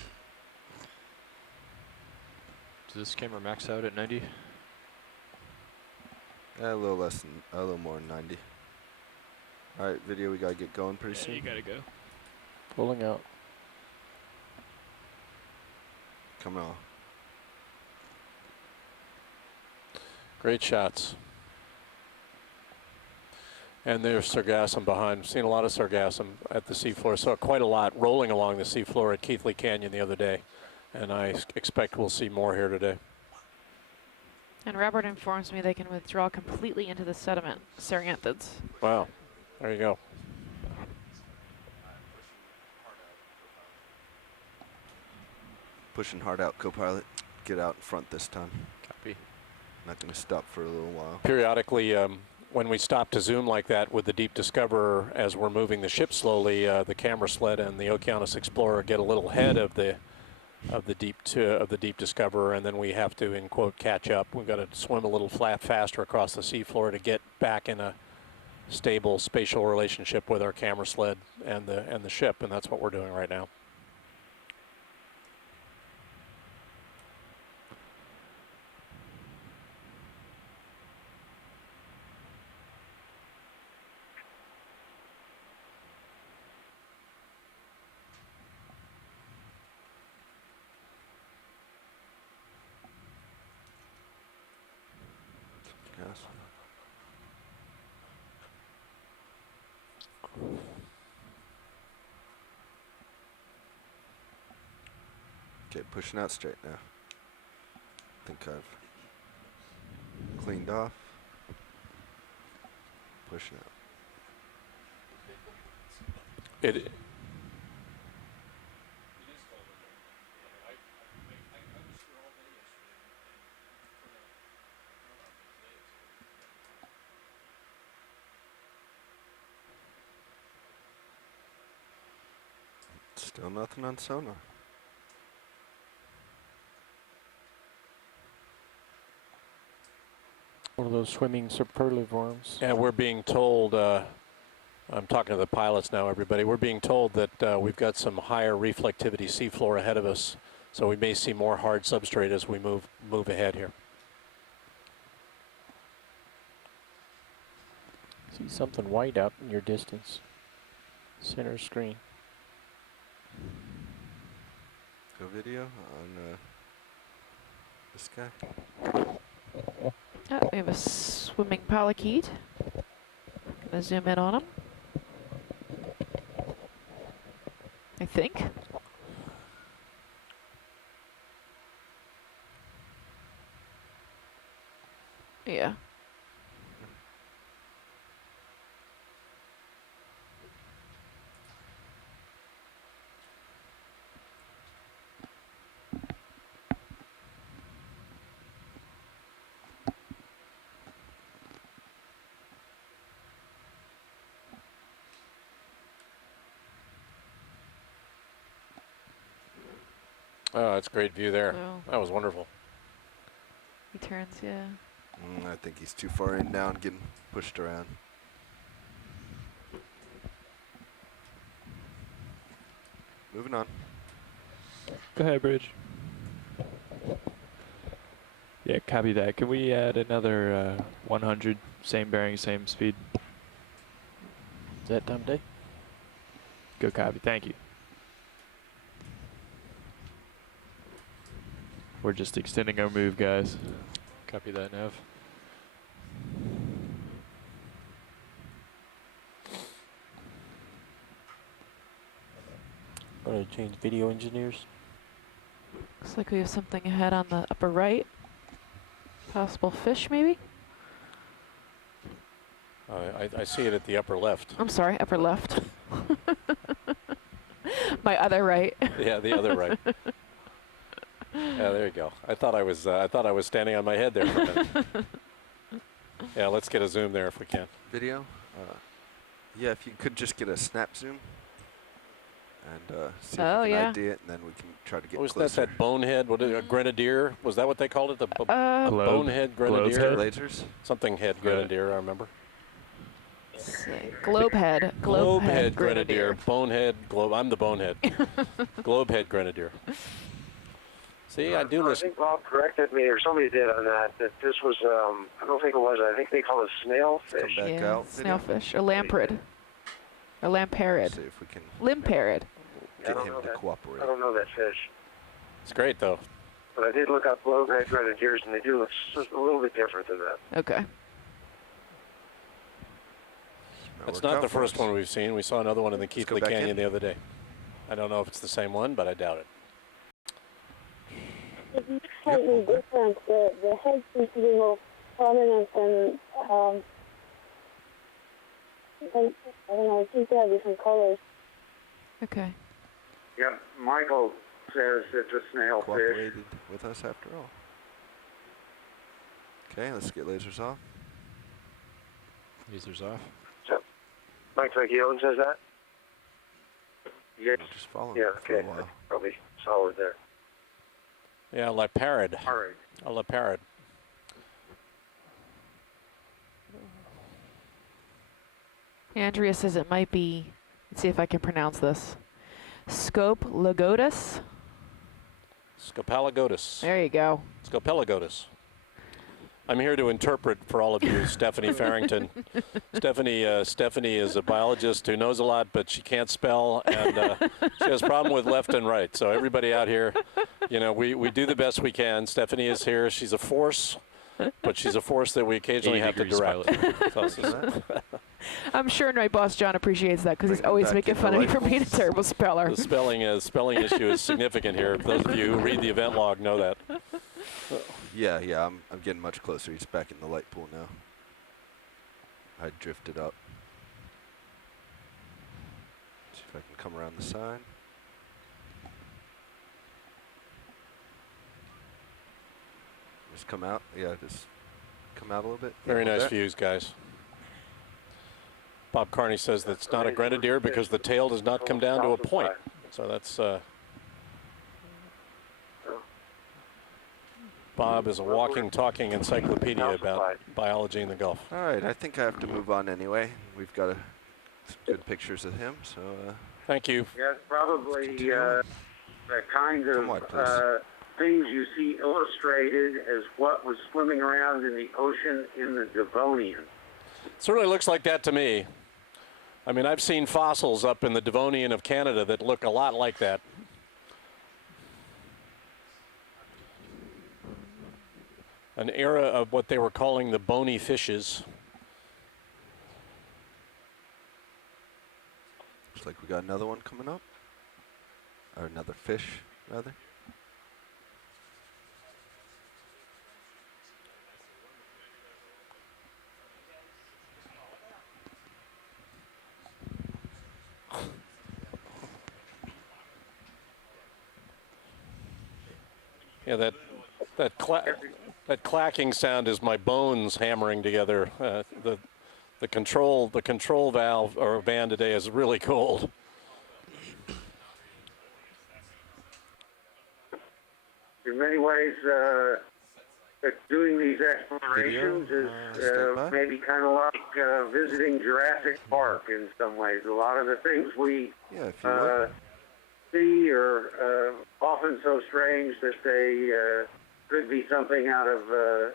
Does this camera max out at 90? A little less than, a little more than 90. All right, video, we gotta get going pretty soon. You gotta go. Pulling out. Coming on. Great shots. And there's sargassum behind. Seen a lot of sargassum at the seafloor. Saw quite a lot rolling along the seafloor at Keathley Canyon the other day. And I expect we'll see more here today. And Robert informs me they can withdraw completely into the sediment, Cereanthids. Wow. There you go. Pushing hard out, co-pilot. Get out in front this time. Copy. Not gonna stop for a little while. Periodically, when we stop to zoom like that with the Deep Discoverer, as we're moving the ship slowly, the camera sled and the Okeanos Explorer get a little ahead of the Deep Discoverer, and then we have to, in quote, catch up. We've got to swim a little faster across the seafloor to get back in a stable spatial relationship with our camera sled and the ship, and that's what we're doing right now. Yes. Okay, pushing out straight now. Think I've cleaned off. Pushing out. It. Still nothing on sonar. One of those swimming superlivorms. And we're being told, I'm talking to the pilots now, everybody, we're being told that we've got some higher reflectivity seafloor ahead of us, so we may see more hard substrate as we move ahead here. See something white out in your distance. Center screen. Go video on this guy. Oh, we have a swimming polychaete. Gonna zoom in on him. I think. Yeah. Oh, that's a great view there. Oh. That was wonderful. He turns, yeah. I think he's too far in now and getting pushed around. Moving on. Go ahead, Bridge. Yeah, copy that. Can we add another 100, same bearing, same speed? Is that time of day? Go copy. Thank you. We're just extending our move, guys. Copy that, Nav. Gonna change video engineers. Looks like we have something ahead on the upper right. Possible fish, maybe? I see it at the upper left. I'm sorry, upper left. My other right. Yeah, the other right. Yeah, there you go. I thought I was standing on my head there for a minute. Yeah, let's get a zoom there if we can. Video? Yeah, if you could just get a snap zoom and see if we can ID it, and then we can try to get Was closer. that bonehead? What is it, a grenadier? Was that what they called it? The bonehead grenadier? Lasers? Something head grenadier, I remember. Globehead. Globehead grenadier. Bonehead. Globe. I'm the bonehead. Globehead grenadier. See, I do I listen. think Bob corrected me, or somebody did on that this was, I don't think it was, I think they call it snailfish. Come back out. Video. Snailfish. Or lamprey. Or lamperid. See if we can Limperid. get him to cooperate. I don't know that fish. It's great, though. But I did look up globehead grenadiers, and they do look just a little bit different than that. Okay. That's not the first one we've seen. We saw another one in the Keathley Canyon the other day. I don't know if it's the same one, but I doubt it. It's slightly different. The head seems to be more prominent and I don't know, it seems to have different colors. Okay. Yeah, Michael says it's a snailfish. Cooperated with us after all. Okay, let's get lasers off. Lasers off. Mike Vecchione says that? Yes. Just follow Yeah, for a okay. while. Probably solid there. Yeah, La Parade. All right. La Parade. Andrea says it might be, let's see if I can pronounce this. Scopelagotus. Scopelagotus. There you go. Scopelagotus. I'm here to interpret for all of you, Stephanie Farrington. Stephanie is a biologist who knows a lot, but she can't spell, and she has a problem with left and right. So everybody out here, you know, we do the best we can. Stephanie is here. She's a force, but she's a force that we occasionally have to direct. I'm sure my boss John appreciates that because he's always making fun of me for being a terrible speller. The spelling issue is significant here. Those of you who read the event log know that. Yeah, I'm getting much closer. He's back in the light pool now. I drifted up. See if I can come around the side. Just come out. Yeah, just come out a little bit. Very Yeah, nice views, guys. Bob Carney says that it's not a grenadier because the tail does not come down to a point. So that's Bob is a walking, talking encyclopedia about biology in the Gulf. All right, I think I have to move on anyway. We've got some good pictures of him, so. Thank you. Yes, probably the kind of things you see illustrated as what was swimming around in the ocean in the Devonian. Certainly looks like that to me. I mean, I've seen fossils up in the Devonian of Canada that look a lot like that. An era of what they were calling the bony fishes. Looks like we got another one coming up. Or another fish, rather. Yeah, that clacking sound is my bones hammering together. The control valve or van today is really cold. in many ways, doing these explorations is maybe kind of like visiting Jurassic Park in some ways. A lot of the things we see are often so strange that they could be something out of the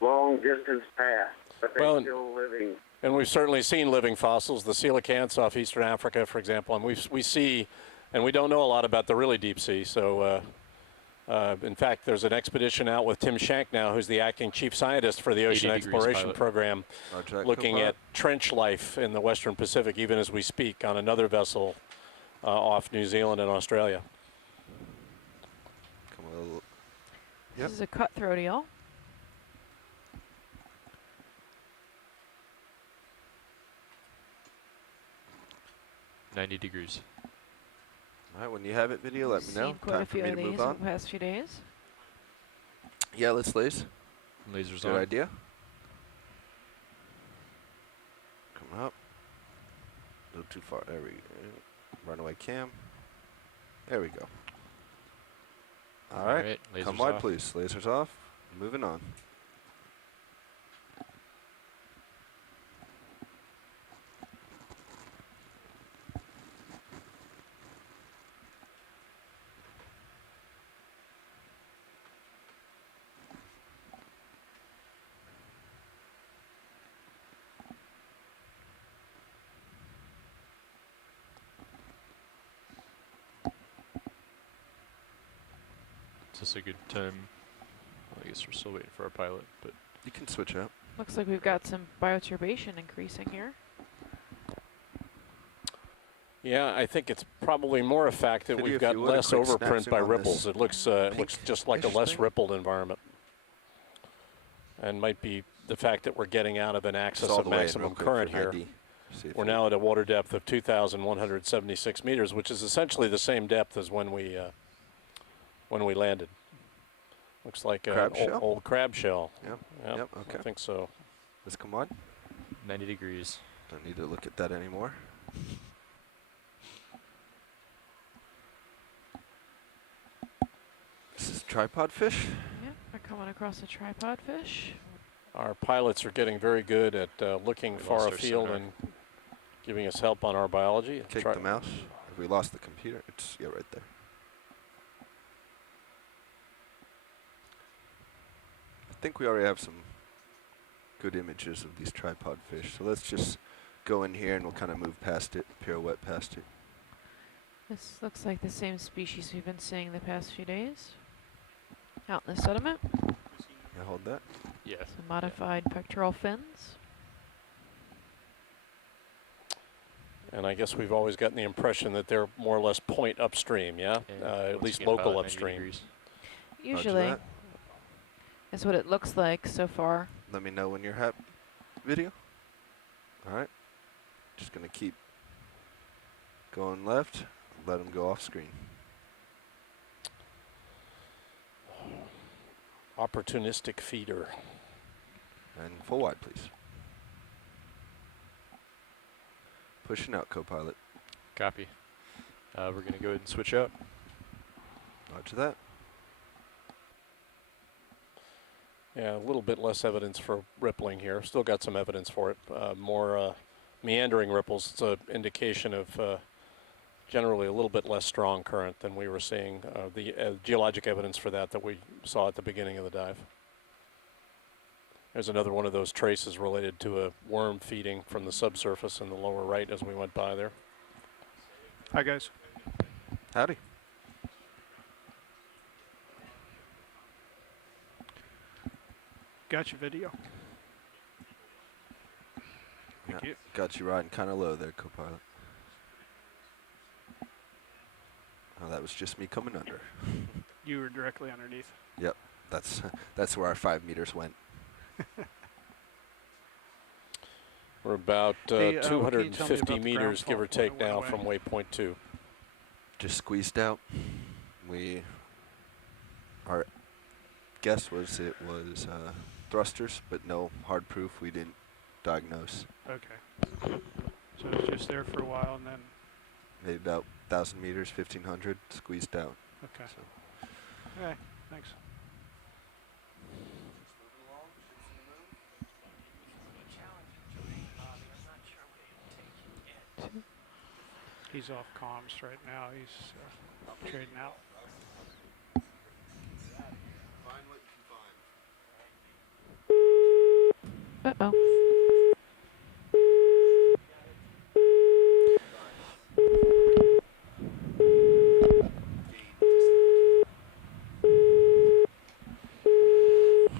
long distance past, but they're still living. And we've certainly seen living fossils, the coelacanths off eastern Africa, for example, and we see, and we don't know a lot about the really deep sea. So, in fact, there's an expedition out with Tim Shank now, who's the acting chief scientist for the Ocean Exploration Program, looking at trench life in the Western Pacific, even as we speak, on another vessel off New Zealand and Australia. Come a little. This is a cutthroat eel. $90 degrees. All right, when you have it, video, let me know. Seen quite a few of these in the past few days. Yeah, let's lace. Lasers Good on. idea. Come up. A little too far. There we go. Runaway cam. There we go. All right. Come wide, please. Lasers off. Moving on. Is this a good time? I guess we're still waiting for our pilot, but you can switch out. Looks like we've got some bioturbation increasing here. Yeah, I think it's probably more a fact that we've got less overprint by ripples. It looks just like a less rippled environment, and might be the fact that we're getting out of an axis of maximum current here. We're now at a water depth of 2,176 meters, which is essentially the same depth as when we landed. Looks like an old crab shell. Yep. Okay. I think so. Let's come on. 90 degrees. Don't need to look at that anymore. This is tripod fish. Yeah, we're coming across a tripod fish. Our pilots are getting very good at looking far afield and giving us help on our biology. Kick the mouse. If we lost the computer, it's right there. I think we already have some good images of these tripod fish. So let's just go in here and we'll kind of move past it, pirouette past it. This looks like the same species we've been seeing the past few days. Out in the sediment. Yeah, hold that. Yeah. Some modified pectoral fins. And I guess we've always gotten the impression that they're more or less point upstream, yeah? At least local upstream. Usually. That's what it looks like so far. Let me know when you're happy. Video. All right. Just going to keep going left. Let them go off screen. Opportunistic feeder. And full wide, please. Pushing out, co-pilot. Copy. We're going to go ahead and switch out. Roger that. Yeah, a little bit less evidence for rippling here. Still got some evidence for it. More meandering ripples. It's an indication of generally a little bit less strong current than we were seeing. The geologic evidence for that we saw at the beginning of the dive. There's another one of those traces related to a worm feeding from the subsurface in the lower right as we went by there. Hi, guys. Howdy. Got your video. Thank you. Got you riding kind of low there, co-pilot. Oh, that was just me coming under. You were directly underneath. Yep, that's where our 5 meters went. We're about 250 meters, give or take, now from waypoint 2. Just squeezed out. Our guess was it was thrusters, but no hard proof. We didn't diagnose. Okay. So it was just there for a while and then maybe about 1,000 meters, 1,500, squeezed down. Okay. So. All right. Thanks. He's off comms right now. He's trading out. Find what you can find. Uh-oh.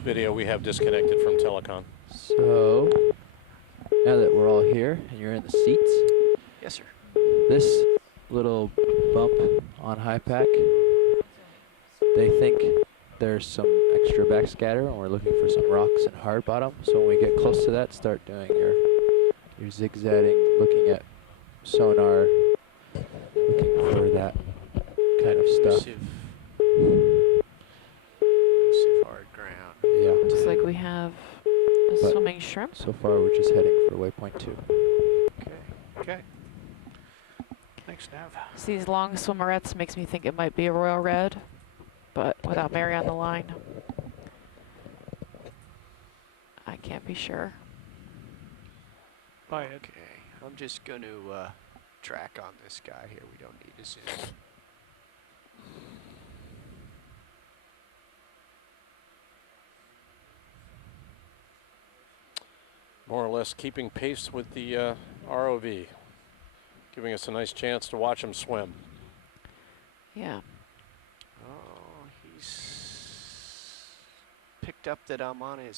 Video we have disconnected from telecom. So, now that we're all here and you're in the seats. Yes, sir. This little bump on high pack, they think there's some extra backscatter and we're looking for some rocks and hard bottom. So when we get close to that, start doing your zigzagging, looking at sonar, looking for that kind of stuff. Elusive hard ground. Yeah. Looks like we have a But swimming shrimp. So far we're just heading for waypoint 2. Okay. Thanks, Nav. So these long swimmerettes makes me think it might be a royal red, but without Mary on the line, I can't be sure. Bye, Ed. Okay, I'm just going to track on this guy here. We don't need to zoom. More or less keeping pace with the ROV, giving us a nice chance to watch him swim. Yeah. Oh, he's picked up that I'm on his